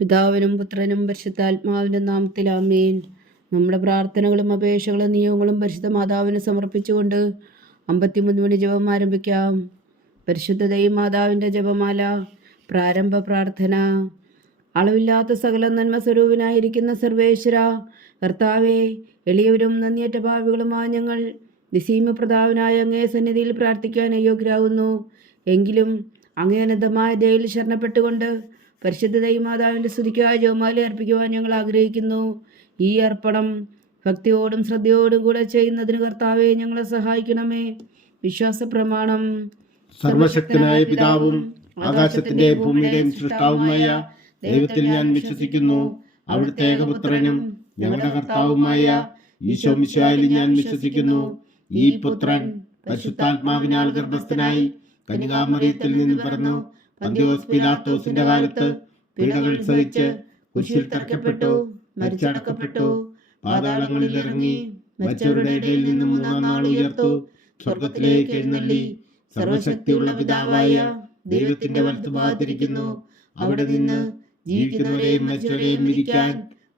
പിതാവിനും പുത്രനും പരിശുദ്ധാത്മാവിൻ്റെ നാമത്തിൽ ആമേൻ. നമ്മുടെ പ്രാർത്ഥനകളും അപേക്ഷകളും നിയമങ്ങളും പരിശുദ്ധ മാതാവിന് സമർപ്പിച്ചുകൊണ്ട് 53 മണി ജപം ആരംഭിക്കാം. പരിശുദ്ധ ദൈവമാതാവിൻ്റെ ജപമാല. പ്രാരംഭ പ്രാർത്ഥന. അളവില്ലാത്ത സകല നന്മ സ്വരൂപനായിരിക്കുന്ന സർവേശ്വര കർത്താവേ, എളിയവരും നന്ദിയേറ്റ പാപികളുമായ ഞങ്ങൾ നിസീമപ്രതാവിനായ അങ്ങേ സന്നിധിയിൽ പ്രാർത്ഥിക്കാൻ അയോഗ്യരാകുന്നു. എങ്കിലും അങ്ങേ അനന്തമായ ദയയിൽ ശരണപ്പെട്ടുകൊണ്ട് പരിശുദ്ധ ദൈവമാതാവിൻ്റെ സ്തുതിക്കായി ജപമാല അർപ്പിക്കുവാൻ ഞങ്ങൾ ആഗ്രഹിക്കുന്നു. ഈ അർപ്പണം ഭക്തിയോടും ശ്രദ്ധയോടും കൂടെ ചെയ്യുന്നതിന് കർത്താവെ ഞങ്ങളെ സഹായിക്കണമേ. വിശ്വാസ പ്രമാണം. സർവശക്തനായ പിതാവും ആകാശത്തിന്റെ ഭൂമിയുടെയും സൃഷ്ടാവുമായ ദൈവത്തിൽ ഞാൻ വിശ്വസിക്കുന്നു. അവിടുത്തെ ഏകപുത്രനും ഞങ്ങളുടെ കർത്താവുമായ ഈശോ മിശിഹായിൽ ഞാൻ വിശ്വസിക്കുന്നു. ഈ പുത്രൻ പരിശുദ്ധാത്മാവിനാൽ ഗർഭസ്ഥനായി കന്യകാമറിയത്തിൽ നിന്ന് പിറന്നു, പന്തിയോസ് പിലാത്തോസിന്റെ കാലത്ത് പീഡകൾ സഹിച്ച് കുരിശിൽ തറയ്ക്കപ്പെട്ടു, മരിച്ചടക്കപ്പെട്ടു, പാതാളങ്ങളിൽ ഇറങ്ങി, മരിച്ചവരുടെ ഇടയിൽ നിന്ന് മൂന്നാം നാൾ ഉയർത്തു, സ്വർഗത്തിലേക്ക് എഴുന്നള്ളി, സർവശക്തിയുള്ള പിതാവായ ദൈവത്തിന്റെ വലത്തുഭാഗത്തിരിക്കുന്നു. അവിടെ നിന്ന് ജീവിക്കുന്നവരെയും മരിച്ചവരെയും വിധിക്കാൻ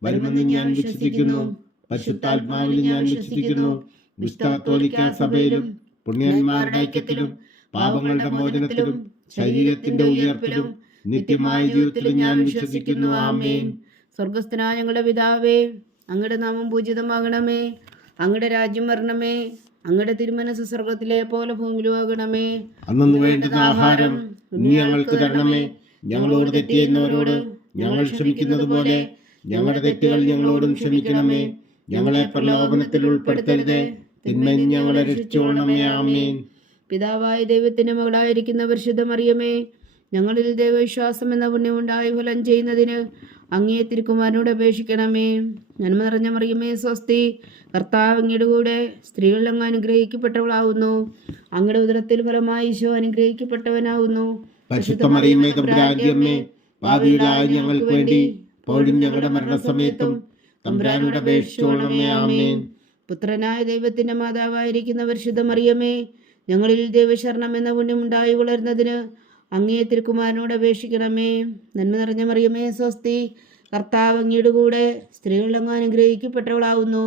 വരുമെന്ന് ഞാൻ വിശ്വസിക്കുന്നു. പരിശുദ്ധാത്മാവിൽ ഞാൻ വിശ്വസിക്കുന്നു. വിശുദ്ധ കത്തോലിക്കാ സഭയിലും പുണ്യന്മാരുടെ ഐക്യത്തിലും പാപങ്ങളുടെ മോചനത്തിലും ശരീരത്തിന്റെ ഉയർപ്പിലും നിത്യമായ ജീവിതത്തിലും ഞാൻ വിശ്വസിക്കുന്നു. ആമേൻ. സ്വർഗസ്ഥനായ ഞങ്ങളുടെ പിതാവേ, അങ്ങയുടെ നാമം പൂജിതമാകണമേ. അങ്ങയുടെ രാജ്യം വരണമേ. അങ്ങയുടെ തിരുമനസ്സ് സ്വർഗത്തിലെ പോലെ ഭൂമിയിലും ആകണമേ. അന്നു വേണ്ടുന്ന ആഹാരം ഇനി ഞങ്ങൾക്ക് തരണമേ. ഞങ്ങളോട് തെറ്റ് ചെയ്യുന്നവരോട് ഞങ്ങൾ ക്ഷമിക്കുന്നത് പോലെ ഞങ്ങളുടെ തെറ്റുകൾ ഞങ്ങളോടും ക്ഷമിക്കണമേ. ഞങ്ങളെ പ്രലോഭനത്തിൽ ഉൾപ്പെടുത്തരുതേ, തിന്മയിൽ ഞങ്ങളെ രക്ഷിച്ചുകൊള്ളണമേ. ആമേൻ. പിതാവായ ദൈവത്തിന്റെ മകളായിരിക്കുന്ന പരിശുദ്ധ മറിയമേ, ഞങ്ങളിൽ ദൈവവിശ്വാസം എന്ന പുണ്യമുണ്ടായി ഫലം ചെയ്യുന്നതിന് അങ്ങേ തിരുക്കുമാരനോട് അപേക്ഷിക്കണമേ. നന്മ നിറഞ്ഞ മറിയമേ സ്വസ്തി, കർത്താവ് അങ്ങയുടെ കൂടെ സ്ത്രീകൾ അങ്ങ് അനുഗ്രഹിക്കപ്പെട്ടവളാവുന്നു. അങ്ങയുടെ ഉദരത്തിൽ ഫലമായി ഈശോ അനുഗ്രഹിക്കപ്പെട്ടവനാവുന്നു. പരിശുദ്ധ മറിയമേ തമ്പുരാന്റെ അമ്മേ, പാപികളായ ഞങ്ങൾക്ക് വേണ്ടി ഇപ്പോഴും ഞങ്ങളുടെ മരണസമയത്തും തമ്പുരാനോട് അപേക്ഷിച്ചുകൊള്ളണമേ. ആമേൻ. പുത്രനായ ദൈവത്തിന്റെ മാതാവായിരിക്കുന്ന പരിശുദ്ധ മറിയമേ, ഞങ്ങളിൽ ദൈവശരണം എന്ന പുണ്യമുണ്ടായി വളരുന്നതിന് അങ്ങേ തിരുക്കുമാരനോട് അപേക്ഷിക്കണമേ. നന്മ നിറഞ്ഞ മറിയമേ സ്വസ്തി, കർത്താവ് അങ്ങയുടെ കൂടെ സ്ത്രീകൾ അങ്ങ് അനുഗ്രഹിക്കപ്പെട്ടവളാവുന്നു.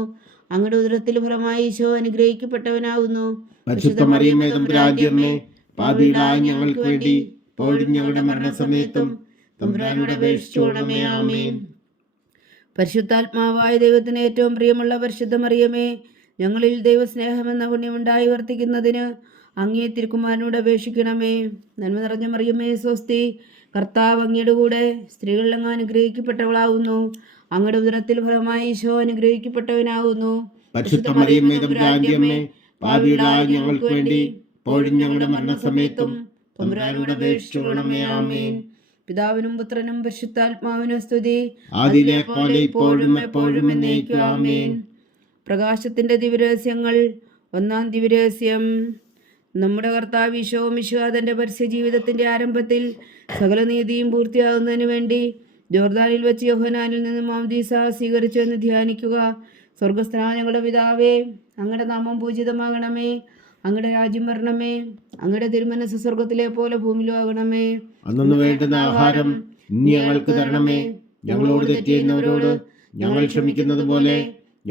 അങ്ങയുടെ ഉദരത്തിൽ ഫലമായി ഈശോ അനുഗ്രഹിക്കപ്പെട്ടവനാവുന്നു. പരിശുദ്ധ മറിയമേ തമ്പുരാന്റെ അമ്മേ, പാപികളായ ഞങ്ങൾക്ക് വേണ്ടി ഇപ്പോഴും ഞങ്ങളുടെ മരണസമയത്തും തമ്പുരാനോട് അപേക്ഷിച്ചുകൊള്ളണമേ. ആമേൻ. പരിശുദ്ധാത്മാവായ ദൈവത്തിന് ഏറ്റവും പ്രിയമുള്ള പരിശുദ്ധ മറിയമേ, ഞങ്ങളിൽ ദൈവസ്നേഹമെന്ന പുണ്യമുണ്ടായി വർത്തിക്കുന്നതിന് അങ്ങേ തിരുക്കുമാരനോട് അപേക്ഷിക്കണമേ. നന്മ നിറഞ്ഞ മറിയമേ സ്വസ്തി, കർത്താവ് അങ്ങയുടെ കൂടെ സ്ത്രീകൾ അങ്ങ് അനുഗ്രഹിക്കപ്പെട്ടവളാവുന്നു. അങ്ങയുടെ ഉദരത്തിൽ ഫലമായി ഈശോ അനുഗ്രഹിക്കപ്പെട്ടവനാവുന്നു. പരിശുദ്ധ മറിയമേ തമ്പുരാന്റെ അമ്മേ, പാപികളായ ഞങ്ങൾക്ക് വേണ്ടി ഇപ്പോഴും ഞങ്ങളുടെ മരണസമയത്തും തമ്പുരാനോട് അപേക്ഷിച്ചുകൊള്ളണമേ. ആമേൻ. പിതാവിനും പുത്രനും പരിശുദ്ധാത്മാവിനും സ്തുതി, ആദിയിലെ പോലെ ഇപ്പോഴും എപ്പോഴും എന്നേക്കും. ആമേൻ. പ്രകാശത്തിന്റെ ദിവ്യരഹസ്യങ്ങൾ. ഒന്നാം ദിവ്യരഹസ്യം. നമ്മുടെ കർത്താവ് ഈശോ മിശിഹാ തന്റെ പരസ്യ ജീവിതത്തിന്റെ ആരംഭത്തിൽ സകല നീതിയും പൂർത്തിയാകുന്നതിന് വേണ്ടി ജോർദാനിൽ വെച്ച് യോഹന്നാനിൽ നിന്ന് മാമോദീസ സ്വീകരിച്ചു എന്ന് ധ്യാനിക്കുക. സ്വർഗസ്ഥനായ ഞങ്ങളുടെ പിതാവേ, അങ്ങയുടെ നാമം പൂജിതമാകണമേ. അങ്ങയുടെ രാജ്യം വരണമേ. അങ്ങയുടെ തിരുമനസ്സ് സ്വർഗത്തിലെ പോലെ ഭൂമിയിലും ആകണമേ. അന്നു വേണ്ടുന്ന ആഹാരം ഇനി ഞങ്ങൾക്ക് തരണമേ. ഞങ്ങളോട് തെറ്റ് ചെയ്യുന്നവരോട് ഞങ്ങൾ ക്ഷമിക്കുന്നത് പോലെ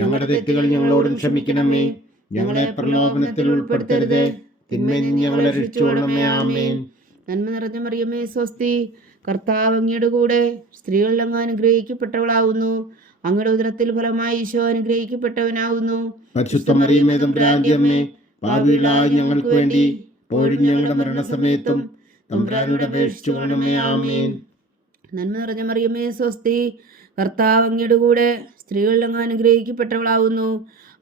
ഞങ്ങളുടെ തെറ്റുകൾ ഞങ്ങളോടും ക്ഷമിക്കണമേ. ഞങ്ങളെ പ്രലോഭനത്തിൽ ഉൾപ്പെടുത്തരുതേ, തിന്മയിൽ നിന്ന് ഞങ്ങളെ രക്ഷിച്ചുകൊള്ളണമേ. ആമേൻ. നന്മ നിറഞ്ഞ മറിയമേ സ്വസ്തി, കർത്താവ് അങ്ങയുടെ കൂടെ സ്ത്രീകൾ അങ്ങ് അനുഗ്രഹിക്കപ്പെട്ടവളാവുന്നു. അങ്ങയുടെ ഉദരത്തിൽ ഫലമായി ഈശോ അനുഗ്രഹിക്കപ്പെട്ടവനാവുന്നു. പരിശുദ്ധ മറിയമേ തമ്പുരാന്റെ അമ്മേ, പാപികളായ ഞങ്ങൾക്ക് വേണ്ടി ഇപ്പോഴും ഞങ്ങളുടെ മരണസമയത്തും തമ്പുരാനോട് അപേക്ഷിച്ചുകൊള്ളണമേ. ആമേൻ. നന്മ നിറഞ്ഞ മറിയമേ സ്വസ്തി, കർത്താവ് അങ്ങയുടെ കൂടെ സ്ത്രീകൾ അങ്ങ് അനുഗ്രഹിക്കപ്പെട്ടവളാവുന്നു.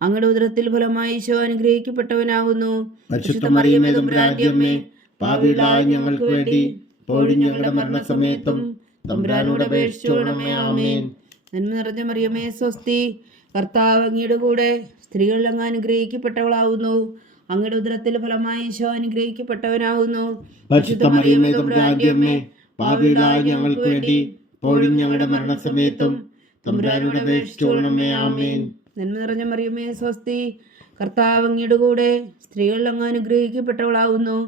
അങ്ങയുടെ ഉദരത്തിൽ ഫലമായി ഈശോ അനുഗ്രഹിക്കപ്പെട്ടവനാവുന്നു. പരിശുദ്ധ മറിയമേ തമ്പുരാന്റെ അമ്മേ, പാപികളായ ഞങ്ങൾക്ക് വേണ്ടി ഇപ്പോഴും ഞങ്ങളുടെ മരണസമയത്തും തമ്പുരാനോട് അപേക്ഷിച്ചുകൊള്ളണമേ. ആമേൻ. നന്മ നിറഞ്ഞ മറിയമേ സ്വസ്തി, കർത്താവ് അങ്ങയുടെ കൂടെ സ്ത്രീകൾ അങ്ങ് അനുഗ്രഹിക്കപ്പെട്ടവളാവുന്നു. അങ്ങയുടെ ഉദരത്തിൽ ഫലമായി ഈശോ അനുഗ്രഹിക്കപ്പെട്ടവനാവുന്നു. പരിശുദ്ധ മറിയമേ തമ്പുരാന്റെ അമ്മേ, പാപികളായ ഞങ്ങൾക്ക് വേണ്ടി ഇപ്പോഴും ഞങ്ങളുടെ മരണസമയത്തും തമ്പുരാനോട് അപേക്ഷിച്ചുകൊള്ളണമേ. ആമേൻ. നന്മ നിറഞ്ഞ മറിയമേ സ്വസ്തി, കർത്താവ് അങ്ങയുടെ കൂടെ സ്ത്രീകൾ അങ്ങ് അനുഗ്രഹിക്കപ്പെട്ടവളാവുന്നു.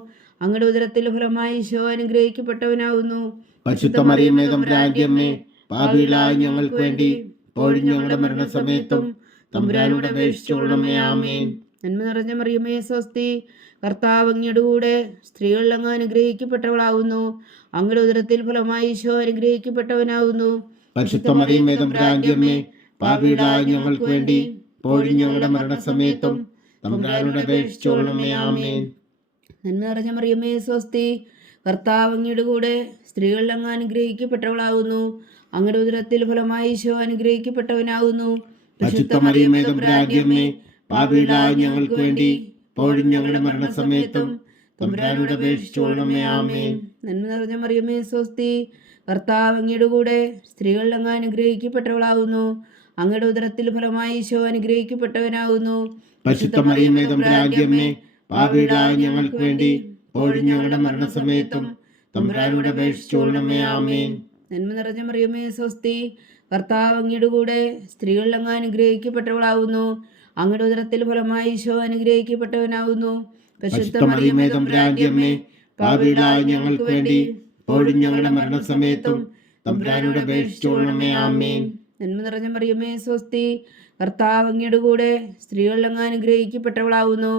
അങ്ങയുടെ ഉദരത്തിൽ ഫലമായി ഈശോ അനുഗ്രഹിക്കപ്പെട്ടവനാവുന്നു. പരിശുദ്ധ മറിയമേ തമ്പുരാന്റെ അമ്മേ, പാപികളായ ഞങ്ങൾക്ക് വേണ്ടി ഇപ്പോഴും ഞങ്ങളുടെ മരണസമയത്തും തമ്പുരാനോട് അപേക്ഷിച്ചുകൊള്ളണമേ. ആമേൻ. നന്മ നിറഞ്ഞ മറിയമേ സ്വസ്തി, കർത്താവ് അങ്ങയുടെ കൂടെ സ്ത്രീകളിൽ അങ്ങ് അനുഗ്രഹിക്കപ്പെട്ടവളാവുന്നു. അങ്ങയുടെ ഉദരത്തിൽ ഫലമായി ഈശോ അനുഗ്രഹിക്കപ്പെട്ടവനാവുന്നു. പരിശുദ്ധ മറിയമേ തമ്പുരാന്റെ അമ്മേ, പാപികളായ ഞങ്ങൾക്ക് വേണ്ടി ഇപ്പോഴും ഞങ്ങളുടെ മരണസമയത്തും തമ്പുരാനോട് അപേക്ഷിച്ചുകൊള്ളണമേ. ആമേൻ. നന്മ നിറഞ്ഞ മറിയമേ സ്വസ്തി, കർത്താവ് അങ്ങയുടെ കൂടെ സ്ത്രീകളിൽ അങ്ങ് അനുഗ്രഹിക്കപ്പെട്ടവളാവുന്നു. അങ്ങയുടെ ഉദരത്തിൽ ഫലമായി ഈശോ അനുഗ്രഹിക്കപ്പെട്ടവനാവുന്നു. പരിശുദ്ധ മറിയമേ തമ്പുരാന്റെ അമ്മേ, പാപികളായ ഞങ്ങൾക്ക് വേണ്ടി ഇപ്പോഴും ഞങ്ങളുടെ മരണസമയത്തും തമ്പുരാനോട് അപേക്ഷിച്ചുകൊള്ളണമേ. ആമേൻ. നന്മ നിറഞ്ഞ മറിയമേ സ്വസ്തി, കർത്താവ് അങ്ങയുടെ കൂടെ സ്ത്രീകളിൽ അങ്ങ് അനുഗ്രഹിക്കപ്പെട്ടവളാവുന്നു. അങ്ങയുടെ ഉദരത്തിൽ ഫലമായി ഈശോ അനുഗ്രഹിക്കപ്പെട്ടവനാവുന്നു. പരിശുദ്ധ മറിയമേ തമ്പുരാന്റെ അമ്മേ, പാപികളായ ഞങ്ങൾക്ക് വേണ്ടി ഇപ്പോഴും ഞങ്ങളുടെ മരണസമയത്തും തമ്പുരാനോട് അപേക്ഷിച്ചുകൊള്ളണമേ. ആമേൻ. നന്മ നിറഞ്ഞ മറിയമേ സ്വസ്തി, കർത്താവ് അങ്ങയുടെ കൂടെ സ്ത്രീകളിൽ അങ്ങ് അനുഗ്രഹിക്കപ്പെട്ടവളാവുന്നു. അങ്ങയുടെ ഉദരത്തിൽ ഫലമായി ഈശോ അനുഗ്രഹിക്കപ്പെട്ടവനാവുന്നു. പരിശുദ്ധ മറിയമേ തമ്പുരാന്റെ അമ്മേ, പാപികളായ ഞങ്ങൾക്ക് വേണ്ടി ഇപ്പോഴും ഞങ്ങളുടെ മരണസമയത്തും തമ്പുരാനോട് അപേക്ഷിച്ചുകൊള്ളണമേ. ആമേൻ. നന്മ നിറഞ്ഞ മറിയമേ സ്വസ്തി, കർത്താവ് അങ്ങയുടെ കൂടെ സ്ത്രീകളിൽ അങ്ങ് അനുഗ്രഹിക്കപ്പെട്ടവളാവുന്നു.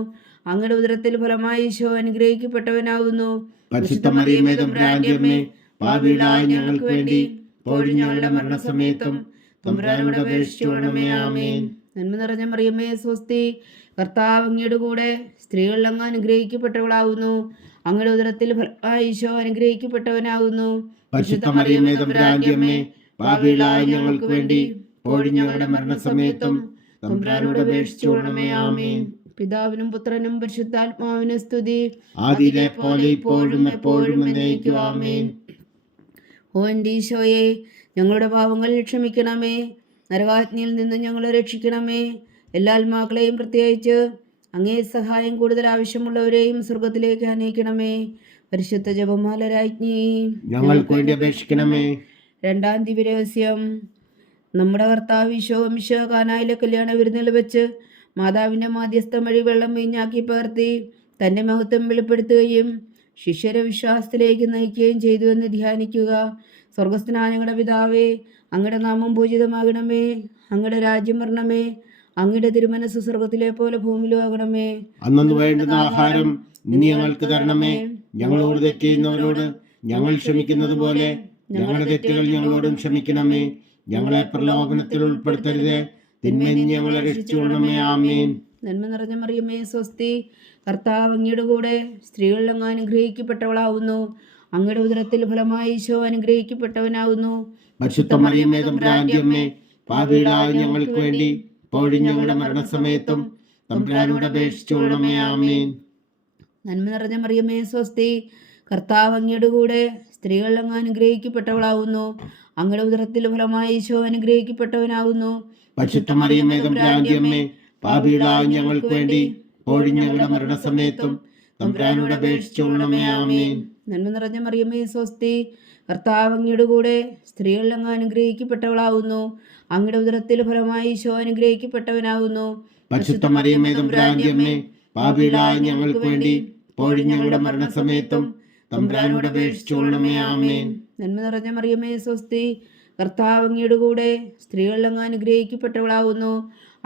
അങ്ങയുടെ ഉദരത്തിൽ ഫലമായി ഈശോ അനുഗ്രഹിക്കപ്പെട്ടവനാവുന്നു. പരിശുദ്ധ മറിയമേ തമ്പുരാന്റെ അമ്മേ, പാപികളായ ഞങ്ങൾക്ക് വേണ്ടി ഇപ്പോഴും ഞങ്ങളുടെ മരണസമയത്തും തമ്പുരാനോട് അപേക്ഷിച്ചുകൊള്ളണമേ. ആമേൻ. നന്മ നിറഞ്ഞ മറിയമേ സ്വസ്തി, കർത്താവ് അങ്ങയുടെ കൂടെ സ്ത്രീകളിൽ അങ്ങ് അനുഗ്രഹിക്കപ്പെട്ടവളാവുന്നു. അങ്ങയുടെ ഉദരത്തിൽ ഫലമായി ഈശോ അനുഗ്രഹിക്കപ്പെട്ടവനാവുന്നു. പരിശുദ്ധ മറിയമേ തമ്പുരാന്റെ അമ്മേ, പാപികളായ ഞങ്ങൾക്ക് വേണ്ടി ഇപ്പോഴും ഞങ്ങളുടെ മരണസമയത്തും തമ്പുരാനോട് അപേക്ഷിച്ചുകൊള്ളണമേ. ആമേൻ. പിതാവിനും പുത്രനും പരിശുദ്ധാത്മാവിനും സ്തുതി, ആദിയിലെ പോലെ ഇപ്പോഴും എപ്പോഴും എന്നേക്കും. ആമേൻ. ഓ എൻ്റെ ഈശോയെ, ഞങ്ങളുടെ പാവങ്ങൾ ക്ഷമിക്കണമേ. നരകാജ്ഞയിൽ നിന്ന് ഞങ്ങളെ രക്ഷിക്കണമേ. എല്ലാ ആത്മാക്കളെയും പ്രത്യേകിച്ച് അങ്ങേ സഹായം കൂടുതൽ ആവശ്യമുള്ളവരെയും സ്വർഗത്തിലേക്ക് അനയിക്കണമേ. പരിശുദ്ധ ജപമാല രാജ്ഞി, ഞങ്ങൾക്ക് വേണ്ടി അപേക്ഷിക്കണമേ. രണ്ടാം ദിവ്യരഹസ്യം. നമ്മുടെ കർത്താവ് ഈശോ മിശിഹാ കാനായിലെ കല്യാണ വിരുന്നിൽ വെച്ച് മാതാവിൻ്റെ മാധ്യസ്ഥം വഴി വെള്ളം വീഞ്ഞാക്കി പകർത്തി തൻ്റെ മഹത്വം വെളിപ്പെടുത്തുകയും ശിഷ്യരെ വിശ്വാസത്തിലേക്ക് നയിക്കുകയും ചെയ്തു എന്ന് ധ്യാനിക്കുക. സ്വർഗസ്ഥനായ ഞങ്ങളുടെ പിതാവേ, അങ്ങയുടെ നാമം പൂജിതമാകണമേ. അങ്ങയുടെ രാജ്യം വരണമേ. അങ്ങയുടെ തിരുമനസ്സ് സ്വർഗത്തിലെ പോലെ ഭൂമിയിലും ആകണമേ. അന്നു വേണ്ടുന്ന ആഹാരം ഇനി ഞങ്ങൾക്ക് തരണമേ. ഞങ്ങളോട് തെറ്റ് ചെയ്യുന്നവരോട് ഞങ്ങൾ ക്ഷമിക്കുന്നത് പോലെ ഞങ്ങളുടെ തെറ്റുകൾ ഞങ്ങളോടും ക്ഷമിക്കണമേ. ഞങ്ങളെ പ്രലോഭനത്തിൽ ഉൾപ്പെടുത്തരുതേ, തിന്മയിൽ നിന്ന് ഞങ്ങളെ രക്ഷിച്ചുകൊള്ളണമേ. ആമേൻ. നന്മ നിറഞ്ഞ മറിയമേ സ്വസ്തി, കർത്താവ് അങ്ങയുടെ കൂടെ സ്ത്രീകളിൽ അങ്ങ് അനുഗ്രഹിക്കപ്പെട്ടവളാവുന്നു. അങ്ങയുടെ ഉദരത്തിൽ ഫലമായി ഈശോ അനുഗ്രഹിക്കപ്പെട്ടവനാവുന്നു. പരിശുദ്ധ മറിയമേ തമ്പുരാന്റെ അമ്മേ, പാപികളായ ഞങ്ങൾക്ക് വേണ്ടി ഇപ്പോഴും ഞങ്ങളുടെ മരണസമയത്തും തമ്പുരാനോട് അപേക്ഷിച്ചുകൊള്ളണമേ. ആമേൻ. നന്മ നിറഞ്ഞ മറിയമേ സ്വസ്തി, കർത്താവ് അങ്ങയുടെ കൂടെ സ്ത്രീകളിൽ അങ്ങ് അനുഗ്രഹിക്കപ്പെട്ടവളാവുന്നു. അങ്ങയുടെ ഉദരത്തിൽ ഫലമായി ഈശോ അനുഗ്രഹിക്കപ്പെട്ടവനാവുന്നു. പരിശുദ്ധ മറിയമേ തമ്പുരാന്റെ അമ്മേ, പാപികളായ ഞങ്ങൾക്ക് വേണ്ടി ഇപ്പോഴും ഞങ്ങളുടെ മരണസമയത്തും തമ്പുരാനോട് അപേക്ഷിച്ചുകൊള്ളണമേ. ആമേൻ. നന്മ നിറഞ്ഞ മറിയമേ സ്വസ്തി, കർത്താവ് അങ്ങയുടെ കൂടെ സ്ത്രീകളിൽ അങ്ങ് അനുഗ്രഹിക്കപ്പെട്ടവളാവുന്നു. അങ്ങയുടെ ഉദരത്തിൽ ഫലമായി ഈശോ അനുഗ്രഹിക്കപ്പെട്ടവനാവുന്നു. പരിശുദ്ധ മറിയമേ തമ്പുരാന്റെ അമ്മേ, പാപികളായ ഞങ്ങൾക്ക് വേണ്ടി ഇപ്പോഴും ഞങ്ങളുടെ മരണസമയത്തും തമ്പുരാനോട് അപേക്ഷിച്ചുകൊള്ളണമേ. ആമേൻ. നന്മ നിറഞ്ഞ മറിയമേ സ്വസ്തി, കർത്താവ് അങ്ങയുടെ കൂടെ സ്ത്രീകളിൽ അങ്ങ് അനുഗ്രഹിക്കപ്പെട്ടവളാവുന്നു.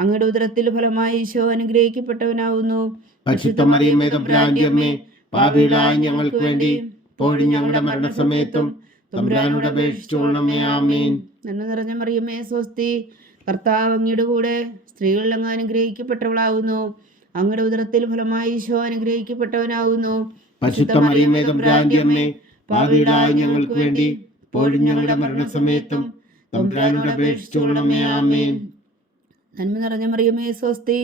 അങ്ങയുടെ ഉദരത്തിൽ ഫലമായി ഈശോ അനുഗ്രഹിക്കപ്പെട്ടവനാവുന്നു. പരിശുദ്ധ മറിയമേ തമ്പുരാന്റെ അമ്മേ, പാപികളായ ഞങ്ങൾക്ക് വേണ്ടി ഇപ്പോഴും ഞങ്ങളുടെ മരണസമയത്തും തമ്പുരാനോട് അപേക്ഷിച്ചുകൊള്ളണമേ. ആമേൻ. നന്മ നിറഞ്ഞ മറിയമേ സ്വസ്തി, കർത്താവ് അങ്ങയുടെ കൂടെ സ്ത്രീകളിൽ അങ്ങ് അനുഗ്രഹിക്കപ്പെട്ടവളാവുന്നു. അങ്ങയുടെ ഉദരത്തിൽ ഫലമായി ഈശോ അനുഗ്രഹിക്കപ്പെട്ടവനാവുന്നു. പരിശുദ്ധ മറിയമേ തമ്പുരാന്റെ അമ്മേ, പാപികളായ ഞങ്ങൾക്ക് വേണ്ടി ഇപ്പോഴും ഞങ്ങളുടെ മരണസമയത്തും തമ്പുരാനോട് അപേക്ഷിച്ചുകൊള്ളണമേ. ആമേൻ. നന്മ നിറഞ്ഞ മറിയമേ സ്വസ്തി,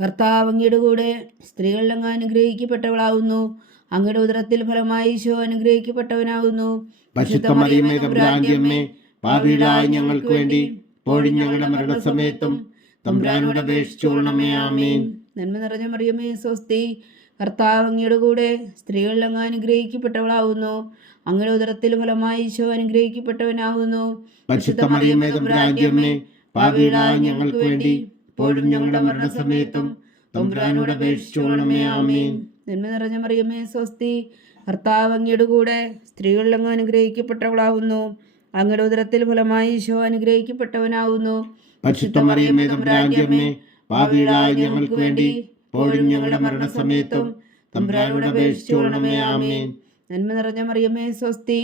കർത്താവ് അങ്ങയുടെ കൂടെ സ്ത്രീകളിൽ അങ്ങ് അനുഗ്രഹിക്കപ്പെട്ടവളാവുന്നു. അങ്ങയുടെ ഉദരത്തിൽ ഫലമായി ഈശോ അനുഗ്രഹിക്കപ്പെട്ടവനാവുന്നു. പരിശുദ്ധ മറിയമേ തമ്പുരാന്റെ അമ്മേ, പാപികളായ ഞങ്ങൾക്ക് വേണ്ടി ഇപ്പോഴും ഞങ്ങളുടെ മരണസമയത്തും തമ്പുരാനോട് അപേക്ഷിച്ചുകൊള്ളണമേ. ആമേൻ. നന്മ നിറഞ്ഞ മറിയമേ സ്വസ്തി, കർത്താവ് അങ്ങയുടെ കൂടെ സ്ത്രീകളിൽ അങ്ങ് അനുഗ്രഹിക്കപ്പെട്ടവളാവുന്നു. അങ്ങയുടെ ഉദരത്തിൽ ഫലമായി ഈശോ അനുഗ്രഹിക്കപ്പെട്ടവനാവുന്നു. പരിശുദ്ധ മറിയമേ തമ്പുരാന്റെ അമ്മേ, പാപികളായ ഞങ്ങൾക്ക് വേണ്ടി ഇപ്പോഴും ഞങ്ങളുടെ മരണസമയത്തും തമ്പുരാനോട് അപേക്ഷിച്ചുകൊള്ളണമേ. ആമേൻ. നന്മ നിറഞ്ഞ മറിയമേ സ്വസ്തി, കർത്താവ് അങ്ങയുടെ കൂടെ സ്ത്രീകളിൽ അങ്ങ് അനുഗ്രഹിക്കപ്പെട്ടവളാവുന്നു. അങ്ങയുടെ ഉദരത്തിൽ ഫലമായി ഈശോ അനുഗ്രഹിക്കപ്പെട്ടവനാവുന്നു. പരിശുദ്ധ മറിയമേ തമ്പുരാന്റെ അമ്മേ, പാപികളായ ഞങ്ങൾക്ക് വേണ്ടി ഇപ്പോഴും ഞങ്ങളുടെ മരണസമയത്തും തമ്പുരാനോട് അപേക്ഷിച്ചുകൊള്ളണമേ. ആമേൻ. നന്മ നിറഞ്ഞ മറിയമേ സ്വസ്തി,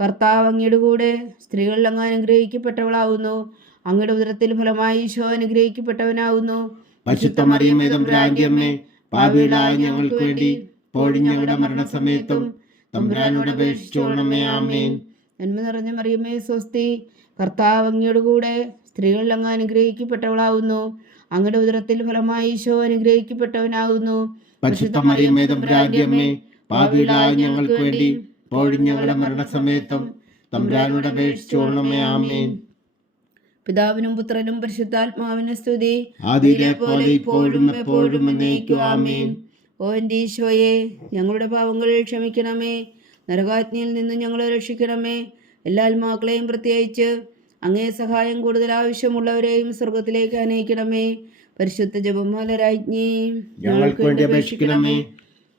കർത്താവ് അങ്ങയുടെ കൂടെ സ്ത്രീകളിൽ അങ്ങ് അനുഗ്രഹിക്കപ്പെട്ടവളാവുന്നു. അങ്ങയുടെ ഉദരത്തിൽ ഫലമായി ഈശോ അനുഗ്രഹിക്കപ്പെട്ടവനാവുന്നു. പരിശുദ്ധ മറിയമേ തമ്പുരാന്റെ അമ്മേ, പാപികളായ ഞങ്ങൾക്ക് വേണ്ടി ഇപ്പോഴും ഞങ്ങളുടെ മരണസമയത്തും തമ്പുരാനോട് അപേക്ഷിച്ചുകൊള്ളണമേ. ആമേൻ. നന്മ നിറഞ്ഞ മറിയമേ സ്വസ്തി, കർത്താവ് അങ്ങയുടെ കൂടെ സ്ത്രീകളിൽ അങ്ങ് അനുഗ്രഹിക്കപ്പെട്ടവളാവുന്നു. അങ്ങയുടെ ഉദരത്തിൽ ഫലമായി ഈശോ അനുഗ്രഹിക്കപ്പെട്ടവനാകുന്നു. പരിശുദ്ധ മറിയമേ തമ്പുരാന്റെ അമ്മേ, പാപികളായ ഞങ്ങൾക്ക് വേണ്ടി ഇപ്പോഴും ഞങ്ങളുടെ മരണസമയത്തും തമ്പുരാനോട് അപേക്ഷിച്ചുകൊള്ളണമേ. ആമേൻ. പിതാവിനും പുത്രനും പരിശുദ്ധാത്മാവിനും സ്തുതി, ആദിയിലെ പോലെ ഇപ്പോഴും എപ്പോഴും എന്നേക്കും. ആമേൻ. ഓ എൻ്റെ ഈശോയെ, ഞങ്ങളുടെ പാവങ്ങൾ ക്ഷമിക്കണമേ, നരകാഗ്നിയിൽ നിന്ന് ഞങ്ങളെ രക്ഷിക്കണമേ. എല്ലാ ആത്മാക്കളെയും പ്രത്യേകിച്ച് അങ്ങേ സഹായം കൂടുതൽ ആവശ്യമുള്ളവരെയും സ്വർഗത്തിലേക്ക് അനയിക്കണമേ. പരിശുദ്ധ ജപമാല രാജ്ഞി, ഞങ്ങൾക്ക് വേണ്ടി അപേക്ഷിക്കണമേ.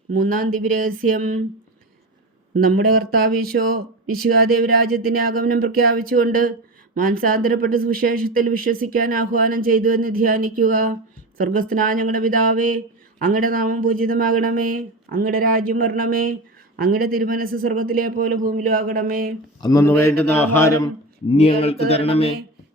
മൂന്നാം ദിവ്യരഹസ്യം. നമ്മുടെ കർത്താവ് ഈശോ മിശിഹാദേവരാജ്യത്തിന്റെ ആഗമനം പ്രഖ്യാപിച്ചുകൊണ്ട് മാനസാന്തരപ്പെട്ട് സുവിശേഷത്തിൽ വിശ്വസിക്കാൻ ആഹ്വാനം ചെയ്തു എന്ന് ധ്യാനിക്കുക. സ്വർഗസ്ഥനായ ഞങ്ങളുടെ പിതാവേ, അങ്ങയുടെ നാമം പൂജിതമാകണമേ, അങ്ങയുടെ രാജ്യം വരണമേ, അങ്ങയുടെ തിരുമനസ് സ്വർഗത്തിലെ പോലെ ഭൂമിയിലും ആകണമേ. അന്നു വേണ്ടുന്ന ആഹാരം ഇനി ഞങ്ങൾക്ക് തരണമേ.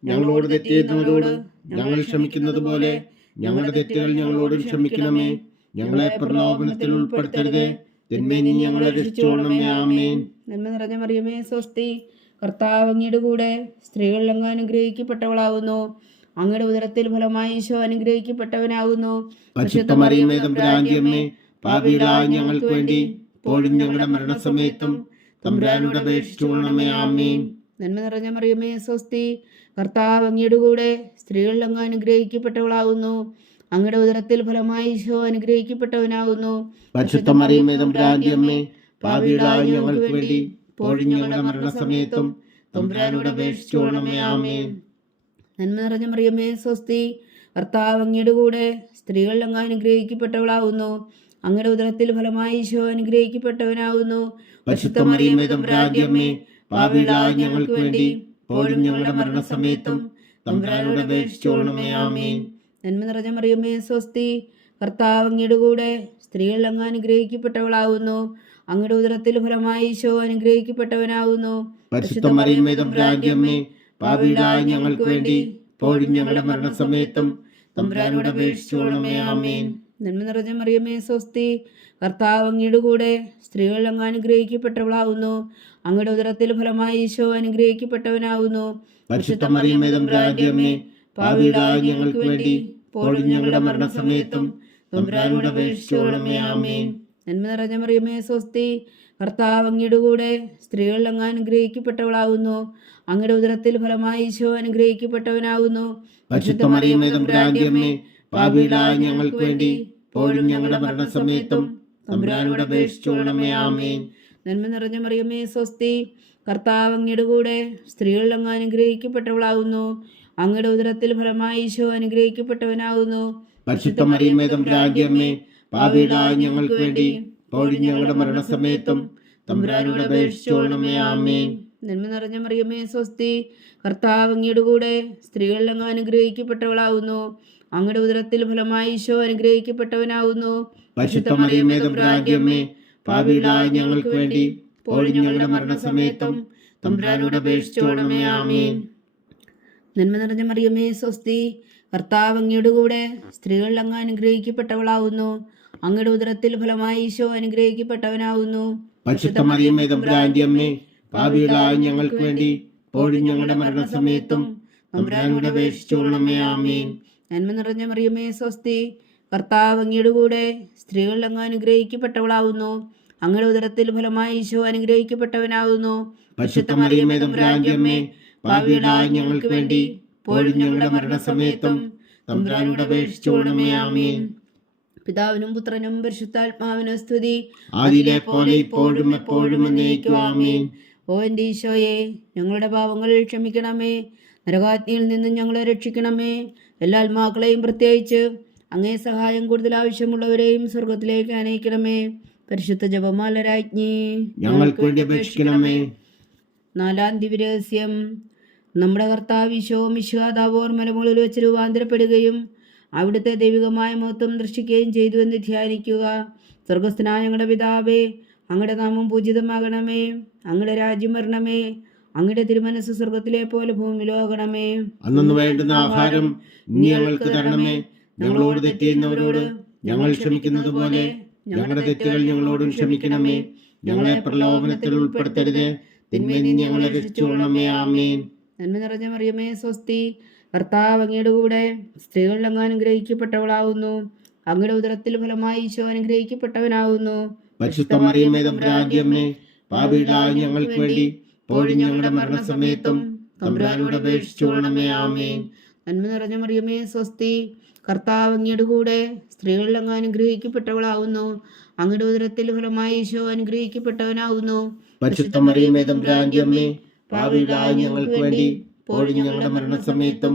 ഞങ്ങളോട് തെറ്റ് ചെയ്യുന്നവരോട് ഞങ്ങൾ ക്ഷമിക്കുന്നത് പോലെ ഞങ്ങളുടെ തെറ്റുകൾ ഞങ്ങളോടും ക്ഷമിക്കണമേ. ഞങ്ങളെ പ്രലോഭനത്തിൽ ഉൾപ്പെടുത്തരുതേ, തിന്മയിൽ നിന്ന് ഞങ്ങളെ രക്ഷിച്ചുകൊള്ളണമേ. ആമേൻ. നന്മ നിറഞ്ഞ മറിയമേ സ്വസ്തി, കർത്താവ് അങ്ങയുടെ കൂടെ സ്ത്രീകളിൽ അങ്ങ് അനുഗ്രഹിക്കപ്പെട്ടവളാകുന്നു. അങ്ങയുടെ ഉദരത്തിൽ ഫലമായി ഈശോ അനുഗ്രഹിക്കപ്പെട്ടവനാകുന്നു. പരിശുദ്ധ മറിയമേ തമ്പുരാന്റെ അമ്മേ, പാപികളായ ഞങ്ങൾക്ക് വേണ്ടി ഇപ്പോഴും ഞങ്ങളുടെ മരണസമയത്തും തമ്പുരാനോട് അപേക്ഷിച്ചുകൊള്ളണമേ. ആമേൻ. നന്മ നിറഞ്ഞ മറിയമേ സ്വസ്തി, കർത്താവ് അങ്ങയുടെ കൂടെ സ്ത്രീകളിൽ അങ്ങ് അനുഗ്രഹിക്കപ്പെട്ടവളാകുന്നു. അങ്ങയുടെ ഉദരത്തിൽ ഫലമായി ഈശോ അനുഗ്രഹിക്കപ്പെട്ടവനാകുന്നു. പരിശുദ്ധ മറിയമേ തമ്പുരാന്റെ അമ്മേ, പാപികളായ ഞങ്ങൾക്ക് വേണ്ടി ഇപ്പോഴും ഞങ്ങളുടെ മരണസമയത്തും തമ്പുരാനോട് അപേക്ഷിച്ചുകൊള്ളണമേ. ആമേൻ. നന്മ നിറഞ്ഞ മറിയമേ സ്വസ്തി, കർത്താവ് അങ്ങയുടെ കൂടെ സ്ത്രീകളിൽ അങ്ങ് അനുഗ്രഹിക്കപ്പെട്ടവളാകുന്നു. അങ്ങയുടെ ഉദരത്തിൽ ഫലമായി ഈശോ അനുഗ്രഹിക്കപ്പെട്ടവനാകുന്നു. പരിശുദ്ധ മറിയമേ തമ്പുരാന്റെ അമ്മേ, പാപികളായ ഞങ്ങൾക്ക് വേണ്ടി ഇപ്പോഴും ഞങ്ങളുടെ മരണസമയത്തും തമ്പുരാനോട് അപേക്ഷിച്ചുകൊള്ളണമേ. ആമേൻ. നന്മ നിറഞ്ഞ മറിയമേ സ്വസ്തി, കർത്താവ് അങ്ങയുടെ കൂടെ സ്ത്രീകളിൽ അങ്ങ് അനുഗ്രഹിക്കപ്പെട്ടവളാകുന്നു. അങ്ങയുടെ ഉദരത്തിൽ ഫലമായി ഈശോ അനുഗ്രഹിക്കപ്പെട്ടവനാകുന്നു. പരിശുദ്ധ മറിയമേ തമ്പുരാന്റെ അമ്മേ, പാപികളായ ഞങ്ങൾക്ക് വേണ്ടി ഇപ്പോഴും ഞങ്ങളുടെ മരണസമയത്തും തമ്പുരാനോട് അപേക്ഷിച്ചുകൊള്ളണമേ. ആമേൻ. നന്മ നിറഞ്ഞ മറിയമേ സ്വസ്തി, കർത്താവ് അങ്ങയുടെ കൂടെ സ്ത്രീകളിൽ അങ്ങ് അനുഗ്രഹിക്കപ്പെട്ടവളാകുന്നു. അങ്ങയുടെ ഉദരത്തിൽ ഫലമായി ഈശോ അനുഗ്രഹിക്കപ്പെട്ടവനാകുന്നു. പരിശുദ്ധ മറിയമേ തമ്പുരാന്റെ അമ്മേ, പാപികളായ ഞങ്ങൾക്ക് വേണ്ടി ഇപ്പോഴും ഞങ്ങളുടെ മരണസമയത്തും തമ്പുരാനോട് അപേക്ഷിച്ചുകൊള്ളണമേ. ആമേൻ. നന്മ നിറഞ്ഞ മറിയമേ സ്വസ്തി, കർത്താവ് അങ്ങയുടെ കൂടെ സ്ത്രീകളിൽ അങ്ങ് അനുഗ്രഹിക്കപ്പെട്ടവളാകുന്നു. അങ്ങയുടെ ഉദരത്തിൽ ഫലമായി ഈശോ അനുഗ്രഹിക്കപ്പെട്ടവനാകുന്നു. പരിശുദ്ധ മറിയമേ തമ്പുരാന്റെ അമ്മേ, പാപികളായ ഞങ്ങൾക്ക് വേണ്ടി ഇപ്പോഴും ഞങ്ങളുടെ മരണസമയത്തും തമ്പുരാനോട് അപേക്ഷിച്ചുകൊള്ളണമേ. ആമേൻ. നന്മ നിറഞ്ഞ മറിയമേ സ്വസ്തി, കർത്താവ് അങ്ങയുടെ കൂടെ സ്ത്രീകളിൽ അങ്ങ് അനുഗ്രഹിക്കപ്പെട്ടവളാകുന്നു. അങ്ങയുടെ ഉദരത്തിൽ ഫലമായി ഈശോ അനുഗ്രഹിക്കപ്പെട്ടവനാകുന്നു. പരിശുദ്ധ മറിയമേ തമ്പുരാന്റെ അമ്മേ, പാപികളായ ഞങ്ങൾക്ക് വേണ്ടി ഇപ്പോഴും ഞങ്ങളുടെ മരണസമയത്തും തമ്പുരാനോട് അപേക്ഷിച്ചുകൊള്ളണമേ. ആമേൻ. നന്മ നിറഞ്ഞ മറിയമേ സ്വസ്തി, കർത്താവ് അങ്ങയുടെ കൂടെ സ്ത്രീകളിൽ അങ്ങ് അനുഗ്രഹിക്കപ്പെട്ടവളാകുന്നു. അങ്ങയുടെ ഉദരത്തിൽ ഫലമായി ഈശോ അനുഗ്രഹിക്കപ്പെട്ടവനാകുന്നു. പരിശുദ്ധ മറിയമേ തമ്പുരാന്റെ അമ്മേ, പാപികളായ ഞങ്ങൾക്ക് വേണ്ടി ഇപ്പോഴും ഞങ്ങളുടെ മരണസമയത്തും തമ്പുരാനോട് അപേക്ഷിച്ചുകൊള്ളണമേ. ആമേൻ. നന്മ നിറഞ്ഞ മറിയമേ സ്വസ്തി, കർത്താവ് അങ്ങയുടെ കൂടെ സ്ത്രീകളിൽ അങ്ങ് അനുഗ്രഹിക്കപ്പെട്ടവളാകുന്നു. അങ്ങയുടെ ഉദരത്തിൽ ഫലമായി ഈശോ അനുഗ്രഹിക്കപ്പെട്ടവനാകുന്നു. പരിശുദ്ധ മറിയമേ തമ്പുരാന്റെ അമ്മേ, പാപികളായ ഞങ്ങൾക്ക് വേണ്ടി ഇപ്പോഴും ഞങ്ങളുടെ മരണസമയത്തും തമ്പുരാനോട് അപേക്ഷിച്ചുകൊള്ളണമേ. ആമേൻ. നന്മ നിറഞ്ഞ മറിയമേ സ്വസ്തി, കർത്താവ് അങ്ങയുടെ കൂടെ സ്ത്രീകളിൽ അങ്ങ് അനുഗ്രഹിക്കപ്പെട്ടവളാകുന്നു. അങ്ങയുടെ ഉദരത്തിൽ ഫലമായി ഈശോ അനുഗ്രഹിക്കപ്പെട്ടവനാകുന്നു. പരിശുദ്ധ മറിയമേ തമ്പുരാന്റെ അമ്മേ, പാപികളായ ഞങ്ങൾക്ക് വേണ്ടി ഇപ്പോഴും ഞങ്ങളുടെ മരണസമയത്തും തമ്പുരാനോട് അപേക്ഷിച്ചുകൊള്ളണമേ. ആമേൻ. പിതാവിനും പുത്രനും പരിശുദ്ധാത്മാവിനും സ്തുതി, ആദിയിലെ പോലെ ഇപ്പോഴും എപ്പോഴും എന്നേക്കും. ആമേൻ. ഓ എൻ്റെ ഈശോയെ, ഞങ്ങളുടെ പാവങ്ങൾ ക്ഷമിക്കണമേ, നരകാഗ്നിയിൽ നിന്നും ഞങ്ങളെ രക്ഷിക്കണമേ. എല്ലാ ആത്മാക്കളെയും പ്രത്യേകിച്ച് അങ്ങേ സഹായം കൂടുതൽ ആവശ്യമുള്ളവരെയും സ്വർഗത്തിലേക്ക് അനയിക്കണമേ. പരിശുദ്ധ ജപമാല രാജ്ഞി, ഞങ്ങൾക്ക് വേണ്ടി അപേക്ഷിക്കണമേ. നാലാം ദിവ്യരഹസ്യം. നമ്മുടെ കർത്താവ് ഈശോ മിശിഹാ താബോർ മലമുകളിൽ വെച്ച് രൂപാന്തരപ്പെടുകയും അവിടുത്തെ ദൈവികമായ മഹത്വം ദർശിക്കുകയും ചെയ്തു എന്ന് ധ്യാനിക്കുക. സ്വർഗസ്ഥനായ ഞങ്ങളുടെ പിതാവേ, അങ്ങയുടെ നാമം പൂജിതമാകണമേ, അങ്ങയുടെ രാജ്യം വരണമേ, അങ്ങയുടെ തിരുമനസ് സ്വർഗത്തിലെ പോലെ ഭൂമിയിലോ ആകണമേ. അന്നു വേണ്ടുന്ന ആഹാരം ഇനി ഞങ്ങൾക്ക് തരണമേ. ഞങ്ങളോട് തെറ്റ് ചെയ്യുന്നവരോട് ഞങ്ങൾ ക്ഷമിക്കുന്നത് പോലെ ഞങ്ങളുടെ തെറ്റുകൾ ഞങ്ങളോടും ക്ഷമിക്കണമേ. ഞങ്ങളെ പ്രലോഭനത്തിൽ ഉൾപ്പെടുത്തരുതേ, തിന്മയിൽ നിന്ന് ഞങ്ങളെ രക്ഷിച്ചുകൊള്ളണമേ. ആമേൻ. നന്മ നിറഞ്ഞ മറിയമേ, സ്വസ്തി, കർത്താവ് അങ്ങയുടെ കൂടെ സ്ത്രീകളിൽ അങ്ങ് അനുഗ്രഹിക്കപ്പെട്ടവളാവുന്നു. അങ്ങയുടെ ഉദരത്തിൽ ഫലമായി ഈശോ അനുഗ്രഹിക്കപ്പെട്ടവനാവുന്നു. പരിശുദ്ധ മറിയമേ തമ്പുരാന്റെ അമ്മേ, പാപികളായ ഞങ്ങൾക്ക് വേണ്ടി ഇപ്പോഴും ഞങ്ങളുടെ മരണസമയത്തും തമ്പുരാനോട് അപേക്ഷിച്ചുകൊള്ളണമേ. ആമേൻ. നന്മ നിറഞ്ഞ മറിയമേ, സ്വസ്തി, കർത്താവ് അങ്ങയുടെ കൂടെ സ്ത്രീകളിൽ അങ്ങ് അനുഗ്രഹിക്കപ്പെട്ടവളാവുന്നു. അങ്ങയുടെ ഉദരത്തിൽ ഫലമായി ഈശോ അനുഗ്രഹിക്കപ്പെട്ടവനാവുന്നു. പരിശുദ്ധ മറിയമേ തമ്പുരാന്റെ അമ്മേ, പാപികളായ ഞങ്ങൾക്ക് വേണ്ടി ഇപ്പോഴും ഞങ്ങളുടെ മരണസമയത്തും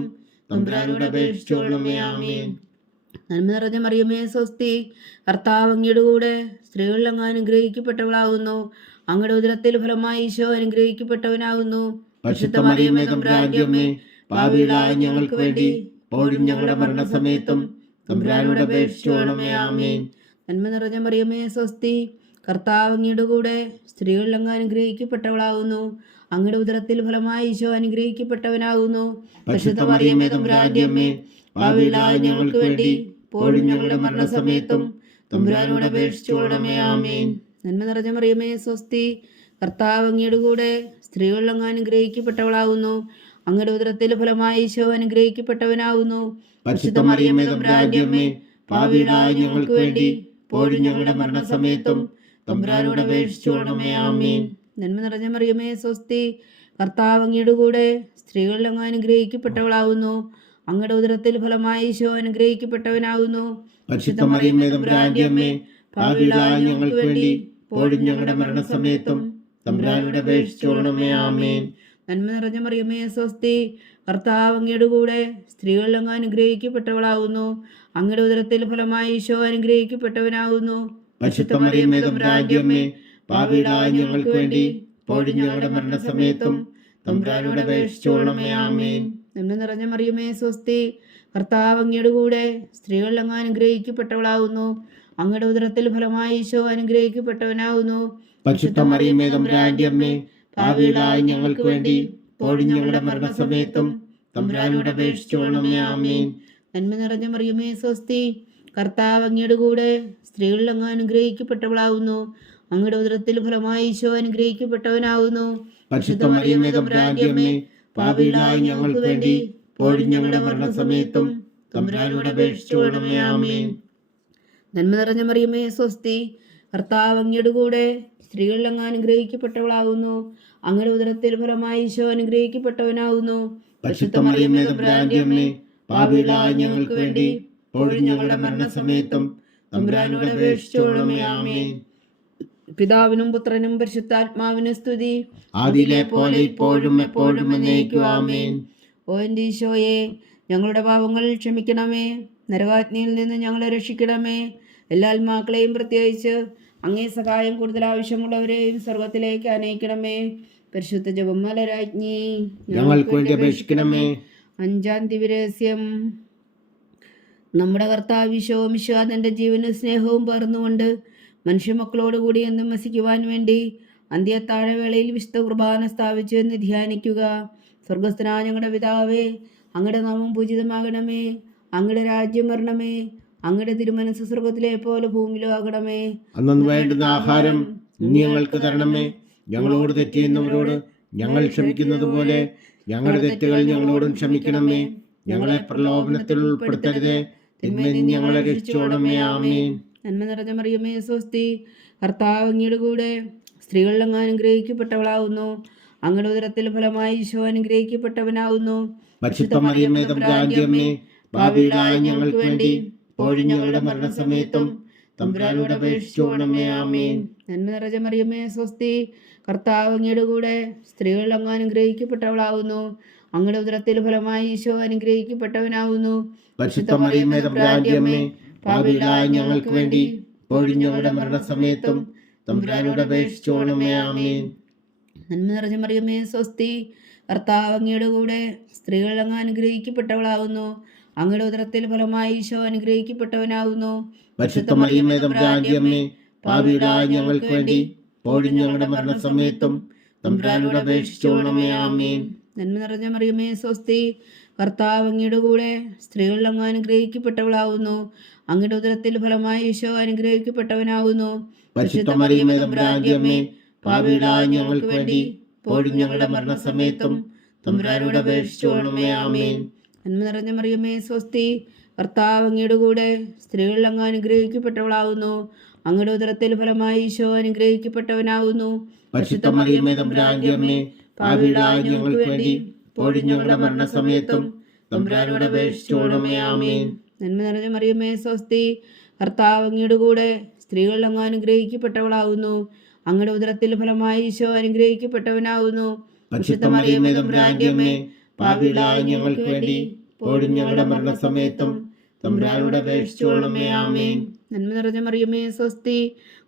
തമ്പുരാനോട് അപേക്ഷിച്ചുകൊള്ളണമേ. ആമേൻ. നന്മ നിറഞ്ഞ മറിയമേ, സ്വസ്തി, കർത്താവ് അങ്ങയുടെ കൂടെ സ്ത്രീകളിൽ അങ്ങ് അനുഗ്രഹിക്കപ്പെട്ടവളാവുന്നു. അങ്ങയുടെ ഉദരത്തിൽ ഫലമായി ഈശോ അനുഗ്രഹിക്കപ്പെട്ടവനാവുന്നു. പരിശുദ്ധ മറിയമേ തമ്പുരാന്റെ അമ്മേ, പാപികളായ ഞങ്ങൾക്ക് വേണ്ടി ഇപ്പോഴും ഞങ്ങളുടെ മരണസമയത്തും തമ്പുരാനോട് അപേക്ഷിച്ചുകൊള്ളണമേ. ആമേൻ. നന്മ നിറഞ്ഞ മറിയമേ, സ്വസ്തി, കർത്താവ് അങ്ങയുടെ കൂടെ സ്ത്രീകളിൽ അങ്ങ് അനുഗ്രഹിക്കപ്പെട്ടവളാവുന്നു. അങ്ങയുടെ ഉദരത്തിൽ ഫലമായി ഈശോ അനുഗ്രഹിക്കപ്പെട്ടവനാകുന്നു. പരിശുദ്ധ മറിയമേ തമ്പുരാന്റെ അമ്മേ, പാപികളായ ഞങ്ങൾക്ക് വേണ്ടി ഇപ്പോഴും ഞങ്ങളുടെ മരണസമയത്തും തമ്പുരാനോട് അപേക്ഷിച്ചുകൊള്ളണമേ. ആമേൻ. നന്മ നിറഞ്ഞ മറിയമേ, സ്വസ്തി, കർത്താവ് അങ്ങയുടെ കൂടെ സ്ത്രീകളിൽ അങ്ങ് അനുഗ്രഹിക്കപ്പെട്ടവളാകുന്നു. അങ്ങയുടെ ഉദരത്തിൽ ഫലമായി ഈശോ അനുഗ്രഹിക്കപ്പെട്ടവനാകുന്നു. പരിശുദ്ധ മറിയമേ തമ്പുരാന്റെ അമ്മേ, പാപികളായ ഞങ്ങൾക്ക് വേണ്ടി ഇപ്പോഴും ഞങ്ങളുടെ മരണസമയത്തും തമ്പുരാനോട് അപേക്ഷിച്ചുകൊള്ളണമേ. ആമേൻ. നന്മ നിറഞ്ഞ മറിയമേ, സ്വസ്തി, കർത്താവ് അങ്ങയുടെ കൂടെ സ്ത്രീകളിൽ അങ്ങ് അനുഗ്രഹിക്കപ്പെട്ടവളാകുന്നു. അങ്ങയുടെ ഉദരത്തിൽ ഫലമായി ഈശോ അനുഗ്രഹിക്കപ്പെട്ടവനാകുന്നു. പരിശുദ്ധ മറിയമേ തമ്പുരാന്റെ അമ്മേ, പാപികളായ ഞങ്ങൾക്ക് വേണ്ടി ഇപ്പോഴും ഞങ്ങളുടെ മരണസമയത്തും തമ്പുരാനോട് അപേക്ഷിച്ചുകൊള്ളണമേ. ആമേൻ. നന്മ നിറഞ്ഞ മറിയമേ, സ്വസ്തി, കർത്താവ് അങ്ങയുടെ കൂടെ സ്ത്രീകളിൽ അങ്ങ് അനുഗ്രഹിക്കപ്പെട്ടവളാകുന്നു. അങ്ങയുടെ ഉദരത്തിൽ ഫലമായി ഈശോ അനുഗ്രഹിക്കപ്പെട്ടവനാകുന്നു. പരിശുദ്ധ മറിയമേ തമ്പുരാന്റെ അമ്മേ, പാപികളായ ഞങ്ങൾക്ക് വേണ്ടി ഇപ്പോഴും ഞങ്ങളുടെ മരണസമയത്തും തമ്പുരാനോട് അപേക്ഷിച്ചുകൊള്ളണമേ. ആമേൻ. നന്മ നിറഞ്ഞ മറിയമേ, സ്വസ്തി, കർത്താവ് അങ്ങയുടെ കൂടെ സ്ത്രീകളിൽ അങ്ങ് അനുഗ്രഹിക്കപ്പെട്ടവളാകുന്നു. അങ്ങയുടെ ഉദരത്തിൽ ഫലമായി ഈശോ അനുഗ്രഹിക്കപ്പെട്ടവനാകുന്നു. പരിശുദ്ധ മറിയമേ തമ്പുരാന്റെ അമ്മേ, പാപികളായ ഞങ്ങൾക്ക് വേണ്ടി ഇപ്പോഴും ഞങ്ങളുടെ മരണസമയത്തും തമ്പുരാനോട് അപേക്ഷിച്ചുകൊള്ളണമേ. ആമേൻ. നന്മ നിറഞ്ഞ മറിയമേ, സ്വസ്തി, കർത്താവ് അങ്ങയുടെ കൂടെ സ്ത്രീകളിൽ അങ്ങ് അനുഗ്രഹിക്കപ്പെട്ടവളാകുന്നു. അങ്ങയുടെ ഉദരത്തിൽ ഫലമായി ഈശോ അനുഗ്രഹിക്കപ്പെട്ടവനാകുന്നു. പരിശുദ്ധ മറിയമേ തമ്പുരാന്റെ അമ്മേ, പാപികളായ ഞങ്ങൾക്ക് വേണ്ടി ഇപ്പോഴും ഞങ്ങളുടെ മരണസമയത്തും തമ്പുരാനോട് അപേക്ഷിച്ചുകൊള്ളണമേ. ആമേൻ. നന്മ നിറഞ്ഞ മറിയമേ, സ്വസ്തി, കർത്താവ് അങ്ങയുടെ കൂടെ സ്ത്രീകളിൽ അങ്ങ് അനുഗ്രഹിക്കപ്പെട്ടവളാകുന്നു. അങ്ങയുടെ ഉദരത്തിൽ ഫലമായി ഈശോ അനുഗ്രഹിക്കപ്പെട്ടവനാകുന്നു. പരിശുദ്ധ മറിയമേ തമ്പുരാന്റെ അമ്മേ, പാപികളായ ഞങ്ങൾക്ക് വേണ്ടി ഇപ്പോഴും ഞങ്ങളുടെ മരണസമയത്തും തമ്പുരാനോട് അപേക്ഷിച്ചുകൊള്ളണമേ. ആമേൻ. പിതാവിനും പുത്രനും പരിശുദ്ധാത്മാവിനും സ്തുതി, ആദിയിലെ പോലെ ഇപ്പോഴും എപ്പോഴും എന്നേക്കും. ആമേൻ. ഓ എൻ്റെ ഈശോയെ, ഞങ്ങളുടെ പാപങ്ങൾ ക്ഷമിക്കണമേ, നരകാഗ്നിയിൽ നിന്ന് ഞങ്ങളെ രക്ഷിക്കണമേ. എല്ലാ ആത്മാക്കളെയും പ്രത്യേകിച്ച് അങ്ങേ സഹായം കൂടുതൽ ആവശ്യമുള്ളവരെയും സ്വർഗത്തിലേക്ക് അനയിക്കണമേ. പരിശുദ്ധ ജപമാല രാജ്ഞി, ഞങ്ങൾക്ക് വേണ്ടി അപേക്ഷിക്കണമേ. അഞ്ചാം ദിവ്യരഹസ്യം. നമ്മുടെ കർത്താവ് ഈശോ മിശിഹാ തൻ്റെ ജീവനും സ്നേഹവും പകർന്നുകൊണ്ട് മനുഷ്യമക്കളോടുകൂടി എന്നും വസിക്കുവാൻ വേണ്ടി അന്ത്യത്താഴവേളയിൽ വിശുദ്ധ കുർബാന സ്ഥാപിച്ചു എന്ന് ധ്യാനിക്കുക. സ്വർഗസ്ഥനായ ഞങ്ങളുടെ പിതാവേ, അങ്ങയുടെ നാമം പൂജിതമാകണമേ, അങ്ങയുടെ രാജ്യം വരണമേ, അങ്ങയുടെ തിരുമനസ് സ്വർഗത്തിലെ പോലെ ഭൂമിയിലോ ആകണമേ. അന്നു വേണ്ടുന്ന ആഹാരം ഇനി ഞങ്ങൾക്ക് തരണമേ. ഞങ്ങളോട് തെറ്റ് ചെയ്യുന്നവരോട് ഞങ്ങൾ ക്ഷമിക്കുന്നത് പോലെ ഞങ്ങളുടെ തെറ്റുകൾ ഞങ്ങളോടും ക്ഷമിക്കണമേ. ഞങ്ങളെ പ്രലോഭനത്തിൽ ഉൾപ്പെടുത്തരുതേ, തിന്മയിൽ നിന്ന് ഞങ്ങളെ രക്ഷിച്ചുകൊള്ളണമേ. ആമേൻ. നന്മ നിറഞ്ഞ മറിയമേ, സ്വസ്തി, കർത്താവ് അങ്ങയുടെ കൂടെ സ്ത്രീകളിൽ അങ്ങ് അനുഗ്രഹിക്കപ്പെട്ടവളാകുന്നു. അങ്ങയുടെ ഉദരത്തിൽ ഫലമായി ഈശോ അനുഗ്രഹിക്കപ്പെട്ടവനാകുന്നു. പരിശുദ്ധ മറിയമേ തമ്പുരാന്റെ അമ്മേ, പാപികളായ ഞങ്ങൾക്ക് വേണ്ടി ഇപ്പോഴും ഞങ്ങളുടെ മരണസമയത്തും തമ്പുരാനോട് അപേക്ഷിച്ചുകൊള്ളണമേ. ആമേൻ. നന്മ നിറഞ്ഞ മറിയമേ, സ്വസ്തി, കർത്താവ് അങ്ങയുടെ കൂടെ സ്ത്രീകളിൽ അങ്ങ് അനുഗ്രഹിക്കപ്പെട്ടവളാകുന്നു. അങ്ങയുടെ ഉദരത്തിൽ ഫലമായി ഈശോ അനുഗ്രഹിക്കപ്പെട്ടവനാകുന്നു. പരിശുദ്ധ മറിയമേ തമ്പുരാന്റെ അമ്മേ, പാപികളായ ഞങ്ങൾക്ക് വേണ്ടി ഇപ്പോഴും ഞങ്ങളുടെ മരണസമയത്തും തമ്പുരാനോട് അപേക്ഷിച്ചുകൊള്ളണമേ. ആമേൻ. നന്മ നിറഞ്ഞ മറിയമേ സ്വസ്തി, കർത്താവ് അങ്ങയുടെ കൂടെ, സ്ത്രീകൾ അങ്ങ് അനുഗ്രഹിക്കപ്പെട്ടവളാകുന്നു. അങ്ങയുടെ ഉദരത്തിൽ ഫലമായി ഈശോ അനുഗ്രഹിക്കപ്പെട്ടവനാകുന്നു. പരിശുദ്ധ മറിയമേ തമ്പുരാന്റെ അമ്മേ, പാപികളായ ഞങ്ങൾക്ക് വേണ്ടി ഇപ്പോഴും ഞങ്ങളുടെ മരണസമയത്തും തമ്പുരാനോട് അപേക്ഷിച്ചുകൊള്ളണമേ. ആമേൻ. നന്മ നിറഞ്ഞ മറിയമേ സ്വസ്തി, കർത്താവ് അങ്ങയുടെ കൂടെ, സ്ത്രീകൾ അങ്ങ് അനുഗ്രഹിക്കപ്പെട്ടവളാകുന്നു. അങ്ങയുടെ ഉദരത്തിൽ ഫലമായി ഈശോ അനുഗ്രഹിക്കപ്പെട്ടവനാകുന്നു. പരിശുദ്ധ മറിയമേ തമ്പുരാന്റെ അമ്മേ, പാപികളായ ഞങ്ങൾക്ക് വേണ്ടി ഇപ്പോഴും ഞങ്ങളുടെ മരണസമയത്തും തമ്പുരാനോട് അപേക്ഷിച്ചുകൊള്ളണമേ. ആമേൻ. നന്മ നിറഞ്ഞ മറിയമേ സ്വസ്തി, കർത്താവ് അങ്ങയുടെ കൂടെ, സ്ത്രീകൾ അങ്ങ് അനുഗ്രഹിക്കപ്പെട്ടവളാകുന്നു. അങ്ങയുടെ ഉദരത്തിൽ ഫലമായി ഈശോ അനുഗ്രഹിക്കപ്പെട്ടവനാകുന്നു. പരിശുദ്ധ മറിയമേ തമ്പുരാന്റെ അമ്മേ, പാപികളായ ഞങ്ങൾക്ക് വേണ്ടി ഇപ്പോഴും ഞങ്ങളുടെ മരണസമയത്തും തമ്പുരാനോട് അപേക്ഷിച്ചുകൊള്ളണമേ. ആമേൻ. നന്മ നിറഞ്ഞ മറിയമേ സ്വസ്തി, കർത്താവ് അങ്ങയുടെ കൂടെ, സ്ത്രീകൾ അങ്ങ് അനുഗ്രഹിക്കപ്പെട്ടവളാകുന്നു. അങ്ങയുടെ ഉദരത്തിൽ ഫലമായി ഈശോ അനുഗ്രഹിക്കപ്പെട്ടവനാകുന്നു. പരിശുദ്ധ മറിയമേ തമ്പുരാന്റെ അമ്മേ, പാപികളായ ഞങ്ങൾക്ക് വേണ്ടി ഇപ്പോഴും ഞങ്ങളുടെ മരണസമയത്തും തമ്പുരാനോട് അപേക്ഷിച്ചുകൊള്ളണമേ. ആമേൻ. നന്മ നിറഞ്ഞ മറിയമേ സ്വസ്തി,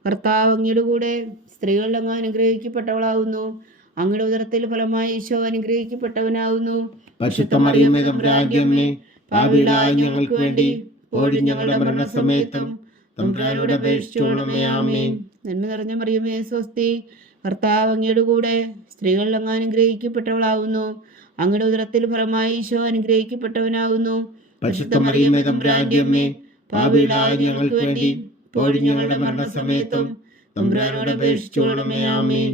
കർത്താവ് അങ്ങയുടെ കൂടെ, സ്ത്രീകൾ അങ്ങ് അനുഗ്രഹിക്കപ്പെട്ടവളാകുന്നു. അങ്ങയുടെ ഉദരത്തിൽ ഫലമായി ഈശോ അനുഗ്രഹിക്കപ്പെട്ടവനാകുന്നു. പരിശുദ്ധ മറിയമേ തമ്പുരാന്റെ അമ്മേ, പാപികളായ ഞങ്ങൾക്ക് വേണ്ടി ഇപ്പോഴും ഞങ്ങളുടെ മരണസമയത്തും തമ്പുരാനോട് അപേക്ഷിച്ചുകൊള്ളണമേ. ആമേൻ. നന്മ നിറഞ്ഞ മറിയമേ സ്വസ്തി, കർത്താവ് അങ്ങയുടെ കൂടെ, സ്ത്രീകൾ അങ്ങ് അനുഗ്രഹിക്കപ്പെട്ടവളാകുന്നു. അങ്ങയുടെ ഉദരത്തിൽ ഫലമായി ഈശോ അനുഗ്രഹിക്കപ്പെട്ടവനാകുന്നു. പരിശുദ്ധ മറിയമേ തമ്പുരാന്റെ അമ്മേ, പാപികളായ ഞങ്ങൾക്ക് വേണ്ടി ഇപ്പോഴും ഞങ്ങളുടെ മരണസമയത്തും തമ്പുരാനോട് അപേക്ഷിച്ചുകൊള്ളണമേ. ആമേൻ.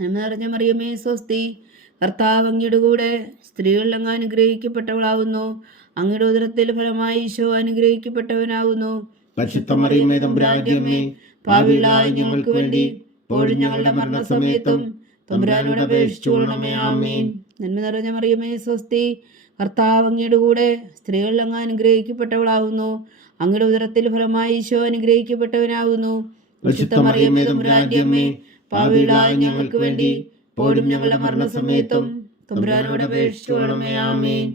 നന്മ നിറഞ്ഞ മറിയമേ സ്വസ്തി, കർത്താവ് അങ്ങയുടെ കൂടെ, സ്ത്രീകൾ അങ്ങ് അനുഗ്രഹിക്കപ്പെട്ടവളാകുന്നു. അങ്ങയുടെ ഉദരത്തിൽ ഫലമായി ഈശോ അനുഗ്രഹിക്കപ്പെട്ടവനാകുന്നു. പരിശുദ്ധ മറിയമേ തമ്പുരാന്റെ അമ്മേ, പാപികളായ ഞങ്ങൾക്ക് വേണ്ടി ഇപ്പോഴും ഞങ്ങളുടെ മരണസമയത്തും തമ്പുരാനോട് അപേക്ഷിച്ചുകൊള്ളണമേ. ആമേൻ. നന്മ നിറഞ്ഞ മറിയമേ സ്വസ്തി, കർത്താവ് അങ്ങയുടെ കൂടെ, സ്ത്രീകൾ അങ്ങ് അനുഗ്രഹിക്കപ്പെട്ടവളാകുന്നു. അങ്ങയുടെ ഉദരത്തിൽ ഫലമായി ഈശോ അനുഗ്രഹിക്കപ്പെട്ടവനാകുന്നു. പരിശുദ്ധ മറിയമേ തമ്പുരാന്റെ അമ്മേ, പാപികളായ ഞങ്ങൾക്ക് വേണ്ടി ഇപ്പോഴും ഞങ്ങളുടെ മരണസമയത്തും തമ്പുരാനോട് അപേക്ഷിച്ചുകൊള്ളണമേ. ആമേൻ.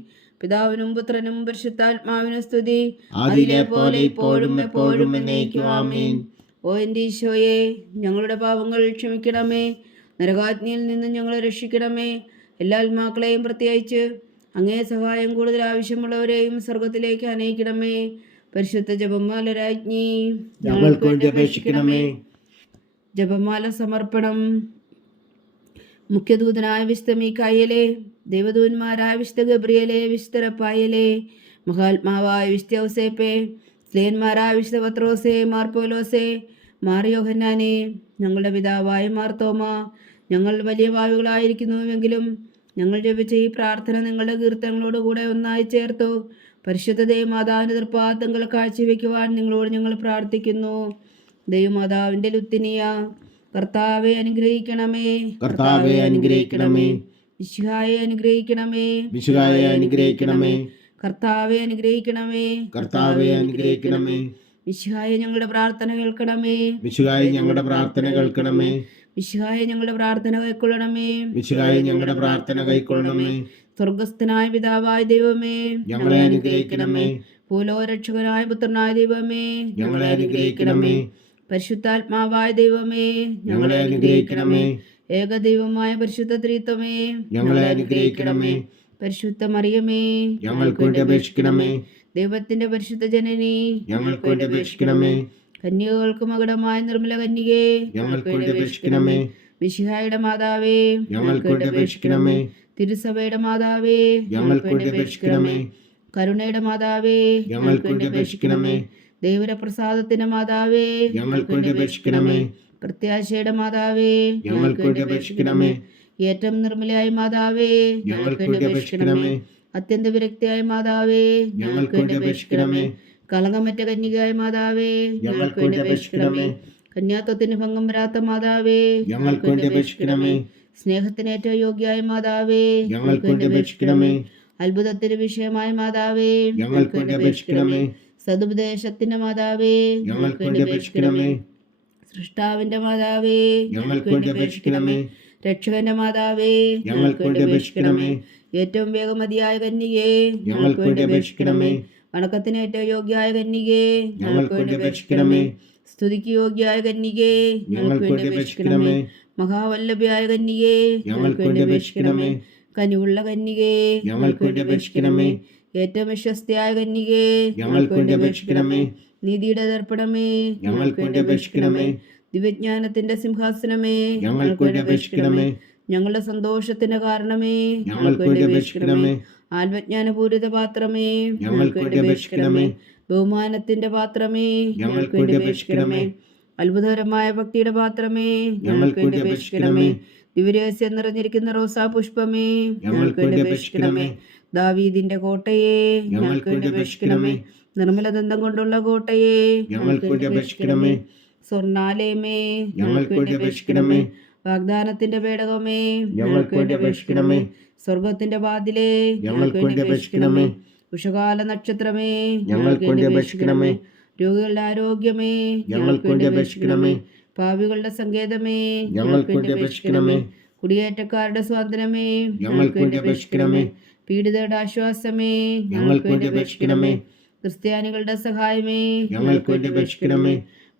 പിതാവിനും പുത്രനും പരിശുദ്ധാത്മാവിനും സ്തുതി, അതിലെ പോലെ ഇപ്പോഴും എപ്പോഴും എന്നേക്കും. ആമേൻ. ഓ എൻ്റെ ഈശോയെ, ഞങ്ങളുടെ പാപങ്ങൾ ക്ഷമിക്കണമേ. നരകാഗ്നിയിൽ നിന്ന് ഞങ്ങളെ രക്ഷിക്കണമേ. എല്ലാ ആത്മാക്കളെയും പ്രത്യേകിച്ച് അങ്ങേ സഹായം കൂടുതൽ ആവശ്യമുള്ളവരെയും സ്വർഗത്തിലേക്ക് അനയിക്കണമേ. പരിശുദ്ധ ജപമാല രാജ്ഞി, ഞങ്ങൾക്ക് വേണ്ടി അപേക്ഷിക്കണമേ. ജപമാല സമർപ്പണം. മുഖ്യദൂതനായ വിശുദ്ധ മീഖായേലേ, ദൈവദൂതന്മാരായ വിശുദ്ധ ഗബ്രിയേലേ, വിശുദ്ധ റഫായേലേ, മഹാത്മാവായ വിശുദ്ധ ഔസേപ്പേ, സ്ലേന്മാരായ വിശുദ്ധ പത്രോസേ, മാർ പൗലോസേ, മാർ യോഹന്നാനേ, ഞങ്ങളുടെ പിതാവായ മാർത്തോമ, ഞങ്ങൾ വലിയ പാപികളായിരിക്കുന്നുവെങ്കിലും ഞങ്ങൾ ജപിച്ച ഈ പ്രാർത്ഥന നിങ്ങളുടെ കീർത്തനങ്ങളോടുകൂടെ ഒന്നായി ചേർത്തു പരിശുദ്ധ ദൈവമാതാവിൻ്റെ തൃപ്പാദങ്ങൾ കാഴ്ചവെക്കുവാൻ നിങ്ങളോട് ഞങ്ങൾ പ്രാർത്ഥിക്കുന്നു. ദൈവമാതാവിൻ്റെ ലുത്തിനിയ, കർത്താവെ അനുഗ്രഹിക്കണമേ. കർത്താവെ അനുഗ്രഹിക്കണമേ. മിശിഹായെ അനുഗ്രഹിക്കണമേ. മിശിഹായെ അനുഗ്രഹിക്കണമേ. കർത്താവെ അനുഗ്രഹിക്കണമേ. കർത്താവെ അനുഗ്രഹിക്കണമേ. മിശിഹായെ ഞങ്ങളുടെ പ്രാർത്ഥന കേൾക്കണമേ. മിശിഹായെ ഞങ്ങളുടെ പ്രാർത്ഥന കേൾക്കണമേ. മിശിഹായെ ഞങ്ങളുടെ പ്രാർത്ഥന കൈക്കൊള്ളണമേ. മിശിഹായെ ഞങ്ങളുടെ പ്രാർത്ഥന കൈക്കൊള്ളണമേ. സ്വർഗസ്ഥനായ പിതാവായ ദൈവമേ, ഞങ്ങളെ അനുഗ്രഹിക്കണമേ. ഭൂലോകരക്ഷകനായ പുത്രനായ ദൈവമേ, ഞങ്ങളെ അനുഗ്രഹിക്കണമേ. പരിശുദ്ധാത്മാവായ ദൈവമേ, ഞങ്ങളെ അനുഗ്രഹിക്കണമേ. ഏകദൈവമായ പരിശുദ്ധ ത്രിത്വമേ, ഞങ്ങളെ അനുഗ്രഹിക്കണമേ. പരിശുദ്ധ മറിയമേ, ഞങ്ങൾക്ക് വേണ്ടി അപേക്ഷിക്കണമേ. ദൈവത്തിന്റെ പരിശുദ്ധ ജനനി, ഞങ്ങൾക്ക് വേണ്ടി അപേക്ഷിക്കണമേ. കന്യകൾക്ക് മകുടമായ നിർമ്മല കന്യകേ, ഞങ്ങൾക്ക് വേണ്ടി അപേക്ഷിക്കണമേ. മിശിഹായുടെ മാതാവേ, ഞങ്ങൾക്ക് വേണ്ടി അപേക്ഷിക്കണമേ. തിരുസഭയുടെ മാതാവേ, ഞങ്ങൾക്ക് വേണ്ടി അപേക്ഷിക്കണമേ. കരുണയുടെ മാതാവേ, ഞങ്ങൾക്ക് വേണ്ടി അപേക്ഷിക്കണമേ. ദൈവപ്രസാദത്തിന്റെ മാതാവേ, ഞങ്ങൾക്ക് വേണ്ടി അപേക്ഷിക്കണമേ. പ്രത്യാശയുടെ മാതാവേ, ഞങ്ങൾക്ക് വേണ്ടി അപേക്ഷിക്കണമേ. ഏറ്റവും നിർമ്മലയായ മാതാവേ, ഞങ്ങൾക്ക് വേണ്ടി അപേക്ഷിക്കണമേ. അത്യന്ത വിരക്തിയായ മാതാവേ, ഞങ്ങൾക്ക് വേണ്ടി അപേക്ഷിക്കണമേ. കളങ്കമറ്റ കന്യകയായ മാതാവേ, ഞങ്ങൾക്ക് വേണ്ടി അപേക്ഷിക്കണമേ. കന്യാത്വത്തിന് ഭംഗം വരാത്ത മാതാവേ, ഞങ്ങൾക്ക് വേണ്ടി അപേക്ഷിക്കണമേ. സ്നേഹത്തിന് ഏറ്റവും യോഗ്യയായ മാതാവേ, ഞങ്ങൾക്ക് വേണ്ടി അപേക്ഷിക്കണമേ. അത്ഭുതത്തിന് വിഷയമായ മാതാവേ, ഞങ്ങൾക്ക് വേണ്ടി അപേക്ഷിക്കണമേ. സതുപദേശത്തിന്റെ മാതാവേ, ഞങ്ങൾക്ക് വേണ്ടി അപേക്ഷിക്കണമേ. സൃഷ്ടാവിന്റെ മാതാവേ, ഞങ്ങൾക്ക് വേണ്ടി അപേക്ഷിക്കണമേ. രക്ഷകന്റെ മാതാവേ, ഞങ്ങൾക്ക് വേണ്ടി അപേക്ഷിക്കണമേ. ഏറ്റവും വേഗമതിയായ കന്യകേ, ഞങ്ങൾക്ക് വേണ്ടി അപേക്ഷിക്കണമേ. വണക്കത്തിന് ഏറ്റവും യോഗ്യയായ കന്യകേ, ഞങ്ങൾക്ക് വേണ്ടി അപേക്ഷിക്കണമേ. സ്തുതിക്ക് യോഗ്യയായ കന്യകേ, ഞങ്ങൾക്ക് വേണ്ടി അപേക്ഷിക്കണമേ. മഹാവല്ലഭയായ കന്യകേ, ഞങ്ങൾക്ക് വേണ്ടി അപേക്ഷിക്കണമേ. കനിവുള്ള കന്യകേ, ഞങ്ങൾക്ക് വേണ്ടി അപേക്ഷിക്കണമേ. ഏറ്റവും വിശ്വസ്തയായ കന്യകേ, ഞങ്ങൾക്ക് വേണ്ടി അപേക്ഷിക്കണമേ. നീതിയുടെ ദർപ്പണമേ, ഞങ്ങൾക്ക് വേണ്ടി അപേക്ഷിക്കണമേ. ദിവ്യജ്ഞാനത്തിന്റെ സിംഹാസനമേ, ഞങ്ങൾക്ക് വേണ്ടി അപേക്ഷിക്കണമേ. ഞങ്ങളുടെ സന്തോഷത്തിന്റെ കാരണമേ, ഞങ്ങൾക്ക് വേണ്ടി അപേക്ഷിക്കണമേ. ആത്മജ്ഞാനപൂരിത പാത്രമേ, ഞങ്ങൾക്ക് വേണ്ടി അപേക്ഷിക്കണമേ. ബഹുമാനത്തിന്റെ പാത്രമേ, ഞങ്ങൾക്ക് വേണ്ടി അപേക്ഷിക്കണമേ. അത്ഭുതകരമായ ഭക്തിയുടെ പാത്രമേ, ഞങ്ങൾക്ക് വേണ്ടി അപേക്ഷിക്കണമേ. ദിവ്യരഹസ്യം നിറഞ്ഞിരിക്കുന്ന റോസാ പുഷ്പമേ, ഞങ്ങൾക്ക് വേണ്ടി അപേക്ഷിക്കണമേ. ദാവീദിന്റെ കോട്ടയെ, ഞങ്ങൾക്ക് വേണ്ടി അപേക്ഷിക്കണമേ. നിർമ്മല ദന്തം കൊണ്ടുള്ള കോട്ടയെ, ഞങ്ങൾക്ക് വേണ്ടി അപേക്ഷിക്കണമേ. സ്വർണാലയമേ, ഞങ്ങൾക്ക് വേണ്ടി അപേക്ഷിക്കണമേ. വാഗ്ദാനത്തിന്റെ പേടകമേ, ഞങ്ങൾക്ക് വേണ്ടി അപേക്ഷിക്കണമേ. സ്വർഗത്തിന്റെ വാതിലേ, ഞങ്ങൾക്ക് വേണ്ടി അപേക്ഷിക്കണമേ. ഉഷകാല നക്ഷത്രമേ, ഞങ്ങൾക്ക് വേണ്ടി അപേക്ഷിക്കണമേ. രോഗികളുടെ ആരോഗ്യമേ, ഞങ്ങൾക്ക് വേണ്ടി അപേക്ഷിക്കണമേ. പാപികളുടെ സങ്കേതമേ, ഞങ്ങൾക്ക് വേണ്ടി അപേക്ഷിക്കണമേ. കുടിയേറ്റക്കാരുടെ സ്വാതന്ത്ര്യമേ, ഞങ്ങൾക്ക് വേണ്ടി അപേക്ഷിക്കണമേ. പീഡിതരുടെ ആശ്വാസമേ, ഞങ്ങൾക്ക് വേണ്ടി അപേക്ഷിക്കണമേ. ക്രിസ്ത്യാനികളുടെ സഹായമേ, ഞങ്ങൾക്ക് വേണ്ടി അപേക്ഷിക്കണമേ.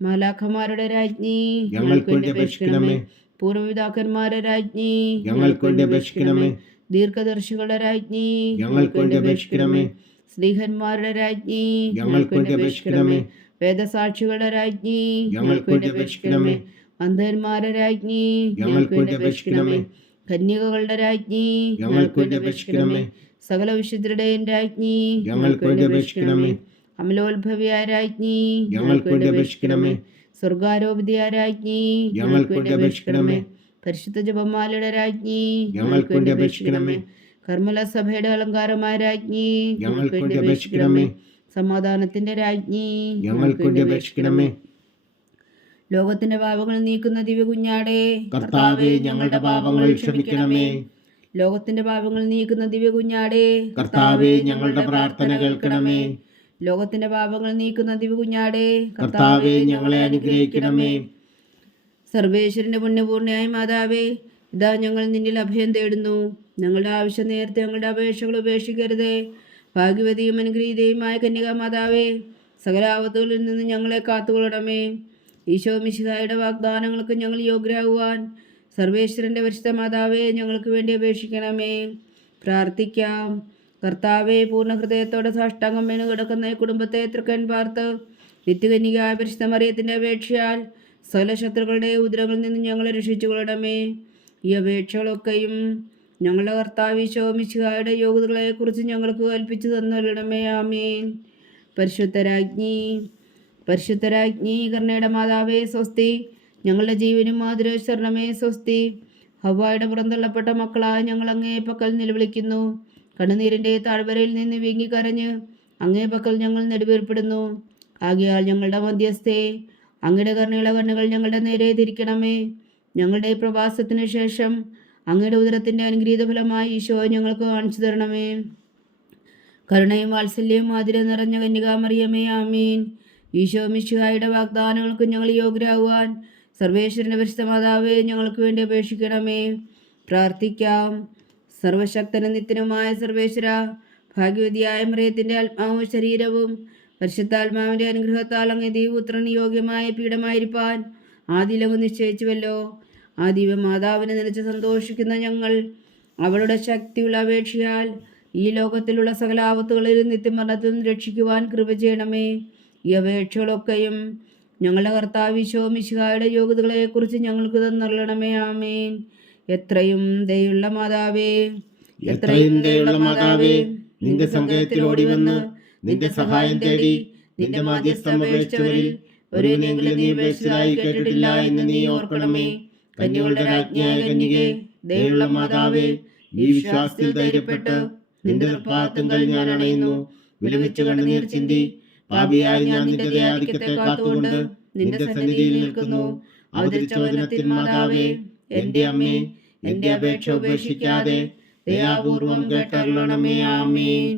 മാലാഖമാരുടെ രാജ്ഞി, ഞങ്ങൾക്ക് വേണ്ടി അപേക്ഷിക്കണമേ. പൂർവ്വപിതാക്കന്മാരുടെ രാജ്ഞി, ഞങ്ങൾക്ക് വേണ്ടി അപേക്ഷിക്കണമേ. ദീർഘദർശികളുടെ രാജ്ഞി, ഞങ്ങൾക്ക് വേണ്ടി അപേക്ഷിക്കണമേ. സ്ത്രീഹന്മാരുടെ രാജ്ഞി, ഞങ്ങൾക്ക് വേണ്ടി അപേക്ഷിക്കണമേ. വേദസാക്ഷികളുടെ രാജ്ഞി, ഞങ്ങൾക്ക് വേണ്ടി അപേക്ഷിക്കണമേ. അന്ധന്മാരുടെ രാജ്ഞി, ഞങ്ങൾക്ക് വേണ്ടി അപേക്ഷിക്കണമേ. കന്യകകളുടെ രാജ്ഞി, ഞങ്ങൾക്ക് വേണ്ടി അപേക്ഷിക്കണമേ. സകല വിശുദ്ധരുടെയും രാജ്ഞി, ഞങ്ങൾക്ക് വേണ്ടി അപേക്ഷിക്കണമേ. അമലോത്ഭവിയായ രാജ്ഞി, ഞങ്ങൾക്ക് വേണ്ടി അപേക്ഷിക്കണമേ. സ്വർഗാരോപിതയായ രാജ്ഞി, ഞങ്ങൾക്ക് വേണ്ടി അപേക്ഷിക്കണമേ. പരിശുദ്ധ ജപമാലയുടെ രാജ്ഞി, ഞങ്ങൾക്ക് വേണ്ടി അപേക്ഷിക്കണമേ. കർമ്മല സഭയുടെ അലങ്കാരമായ രാജ്ഞി, ഞങ്ങൾക്ക് വേണ്ടി അപേക്ഷിക്കണമേ. സമാധാനത്തിന്റെ രാജ്ഞി, ഞങ്ങൾക്ക് വേണ്ടി അപേക്ഷിക്കണമേ. ലോകത്തിന്റെ പാപങ്ങൾ നീക്കുന്ന ദിവ്യ കുഞ്ഞാടേ, കർത്താവേ, ഞങ്ങളുടെ പാപങ്ങൾ ക്ഷമിക്കണമേ. ലോകത്തിന്റെ പാപങ്ങൾ നീക്കുന്ന ദിവ്യ കുഞ്ഞാടേ, കർത്താവേ, ഞങ്ങളുടെ പ്രാർത്ഥന കേൾക്കണമേ. ലോകത്തിന്റെ പാപങ്ങൾ നീക്കുന്ന ദിവ്യ കുഞ്ഞാടേ, കർത്താവേ, ഞങ്ങളെ അനുഗ്രഹിക്കണമേ. സർവേശ്വരന്റെ പുണ്യപൂർണ്ണയായ മാതാവേ, ഇതാ ഞങ്ങൾ നിന്നിൽ അഭയം തേടുന്നു. ഞങ്ങളുടെ ആവശ്യം നേരത്തെ ഞങ്ങളുടെ അപേക്ഷകൾ ഉപേക്ഷിക്കരുതേ. ഭാഗ്യവതിയും അനുഗ്രഹീതയുമായ കന്യകാ മാതാവേ, സകല ആപത്തുകളിൽ നിന്ന് ഞങ്ങളെ കാത്തുകൊള്ളണമേ. ഈശോ മിശിഹായുടെ വാഗ്ദാനങ്ങൾക്ക് ഞങ്ങൾ യോഗ്യരാകുവാൻ സർവേശ്വരന്റെ പരിശുദ്ധ മാതാവേ, ഞങ്ങൾക്ക് വേണ്ടി അപേക്ഷിക്കണമേ. പ്രാർത്ഥിക്കാം. കർത്താവെ, പൂർണ്ണ ഹൃദയത്തോടെ സാഷ്ടാംഗം വീണ് കിടക്കുന്ന ഈ കുടുംബത്തെ തൃക്കൻ പാർത്ത് നിത്യകന്യകയായ പരിശുദ്ധ മറിയത്തിന്റെ അപേക്ഷയാൽ സകല ശത്രുക്കളുടെ ഉദരങ്ങളിൽ നിന്ന് ഞങ്ങളെ രക്ഷിച്ചുകൊള്ളണമേ. ഈ അപേക്ഷകളൊക്കെയും ഞങ്ങളുടെ കർത്താവ് ഈശോ മിശിഹായുടെ യോഗ്യതകളെക്കുറിച്ച് ഞങ്ങൾക്ക് കൽപ്പിച്ചു തന്നൊല്ലണമേ. ആമേൻ. പരിശുദ്ധരാജ്ഞി കർണയുടെ മാതാവേ സ്വസ്തി. ഞങ്ങളുടെ ജീവനും മാതൃശരണമേ സ്വസ്തി. ഹവ്വായുടെ പുറന്തള്ളപ്പെട്ട മക്കളായ ഞങ്ങൾ അങ്ങേ പക്കൽ നിലവിളിക്കുന്നു. കണ്ണുനീരിൻ്റെ താഴ്വരയിൽ നിന്ന് വീങ്ങിക്കരഞ്ഞ് അങ്ങേ പക്കൽ ഞങ്ങൾ നെടുവേർപ്പെടുന്നു. ആകയാൽ ഞങ്ങളുടെ മധ്യസ്ഥേ, അങ്ങയുടെ കരുണയുള്ള കണ്ണുകൾ ഞങ്ങളുടെ നേരെ തിരിക്കണമേ. ഞങ്ങളുടെ പ്രവാസത്തിന് ശേഷം അങ്ങയുടെ ഉദരത്തിൻ്റെ അനുഗ്രഹീത ഫലമായി ഈശോ ഞങ്ങൾക്ക് കാണിച്ചു തരണമേ. കരുണയും വാത്സല്യവും ആതിര നിറഞ്ഞ കന്യകാമറിയമേ, ആമീൻ. ഈശോ മിശിഹായുടെ വാഗ്ദാനങ്ങൾക്ക് ഞങ്ങൾ യോഗ്യരാകുവാൻ സർവേശ്വരൻ്റെ പരിശുദ്ധ മാതാവേ, ഞങ്ങൾക്ക് വേണ്ടി അപേക്ഷിക്കണമേ. പ്രാർത്ഥിക്കാം. സർവശക്തനും നിത്യനുമായ സർവേശ്വര, ഭാഗ്യവതിയായ മറിയത്തിൻ്റെ ആത്മാവും ശരീരവും പരിശുദ്ധാത്മാവിൻ്റെ അനുഗ്രഹത്താൽ അങ്ങേ ദൈവപുത്രന് യോഗ്യമായ പീഠമായിരിക്കാൻ ആദിലങ്ങ് നിശ്ചയിച്ചുവല്ലോ. ആ ദിവ്യമാതാവിനെ നിലച്ച് സന്തോഷിക്കുന്ന ഞങ്ങൾ അവളുടെ ശക്തിയുള്ള അപേക്ഷയാൽ ഈ ലോകത്തിലുള്ള സകല ആപത്തുകളിലും നിത്യമരണത്തിൽ നിന്ന് രക്ഷിക്കുവാൻ കൃപ ചെയ്യണമേ. ഈ അപേക്ഷകളൊക്കെയും ഞങ്ങളുടെ കർത്താവ് ഈശോ മിശിഹായുടെ യോഗ്യതകളെക്കുറിച്ച് ഞങ്ങൾക്ക് തന്നരുളണമേ. ആമേൻ. എത്രയും ദയുള്ള മാതാവേ, നിന്റെ സങ്കേതത്തിൽ ഓടി വന്ന് നിന്റെ സഹായം തേടി നിന്റെ മാധ്യസ്ഥം അപേക്ഷിച്ചവരിൽ ഒരുവനെങ്കിലും നീ ഉപേക്ഷിച്ചതായി കേട്ടിട്ടില്ല എന്ന് നീ ഓർക്കണമേ. കന്യകളുടെ രാജ്ഞിയായ കന്യകേ, ദയുള്ള മാതാവേ, ഈ വിശ്വാസത്തിൽ ധൈര്യപ്പെട്ട് നിന്റെ തൃപ്പാദങ്ങൾ ഞാൻ അണയുന്നു. വിലപിച്ചു കണ്ണുനീർ ചിന്തി പാപിയായി ഞാൻ നിന്റെ ദയാധിക്യത്തെ കാത്തുകൊണ്ട് നിന്റെ സന്നിധിയിൽ നിൽക്കുന്നു. അവതരിച്ച വചനത്തിൽ മാതാവേ, എന്റെ അമ്മേ, എന്റെ അപേക്ഷ ഉപേക്ഷിക്കാതെ ദയാപൂർവം കേട്ടരുളണമേ. ആമേൻ.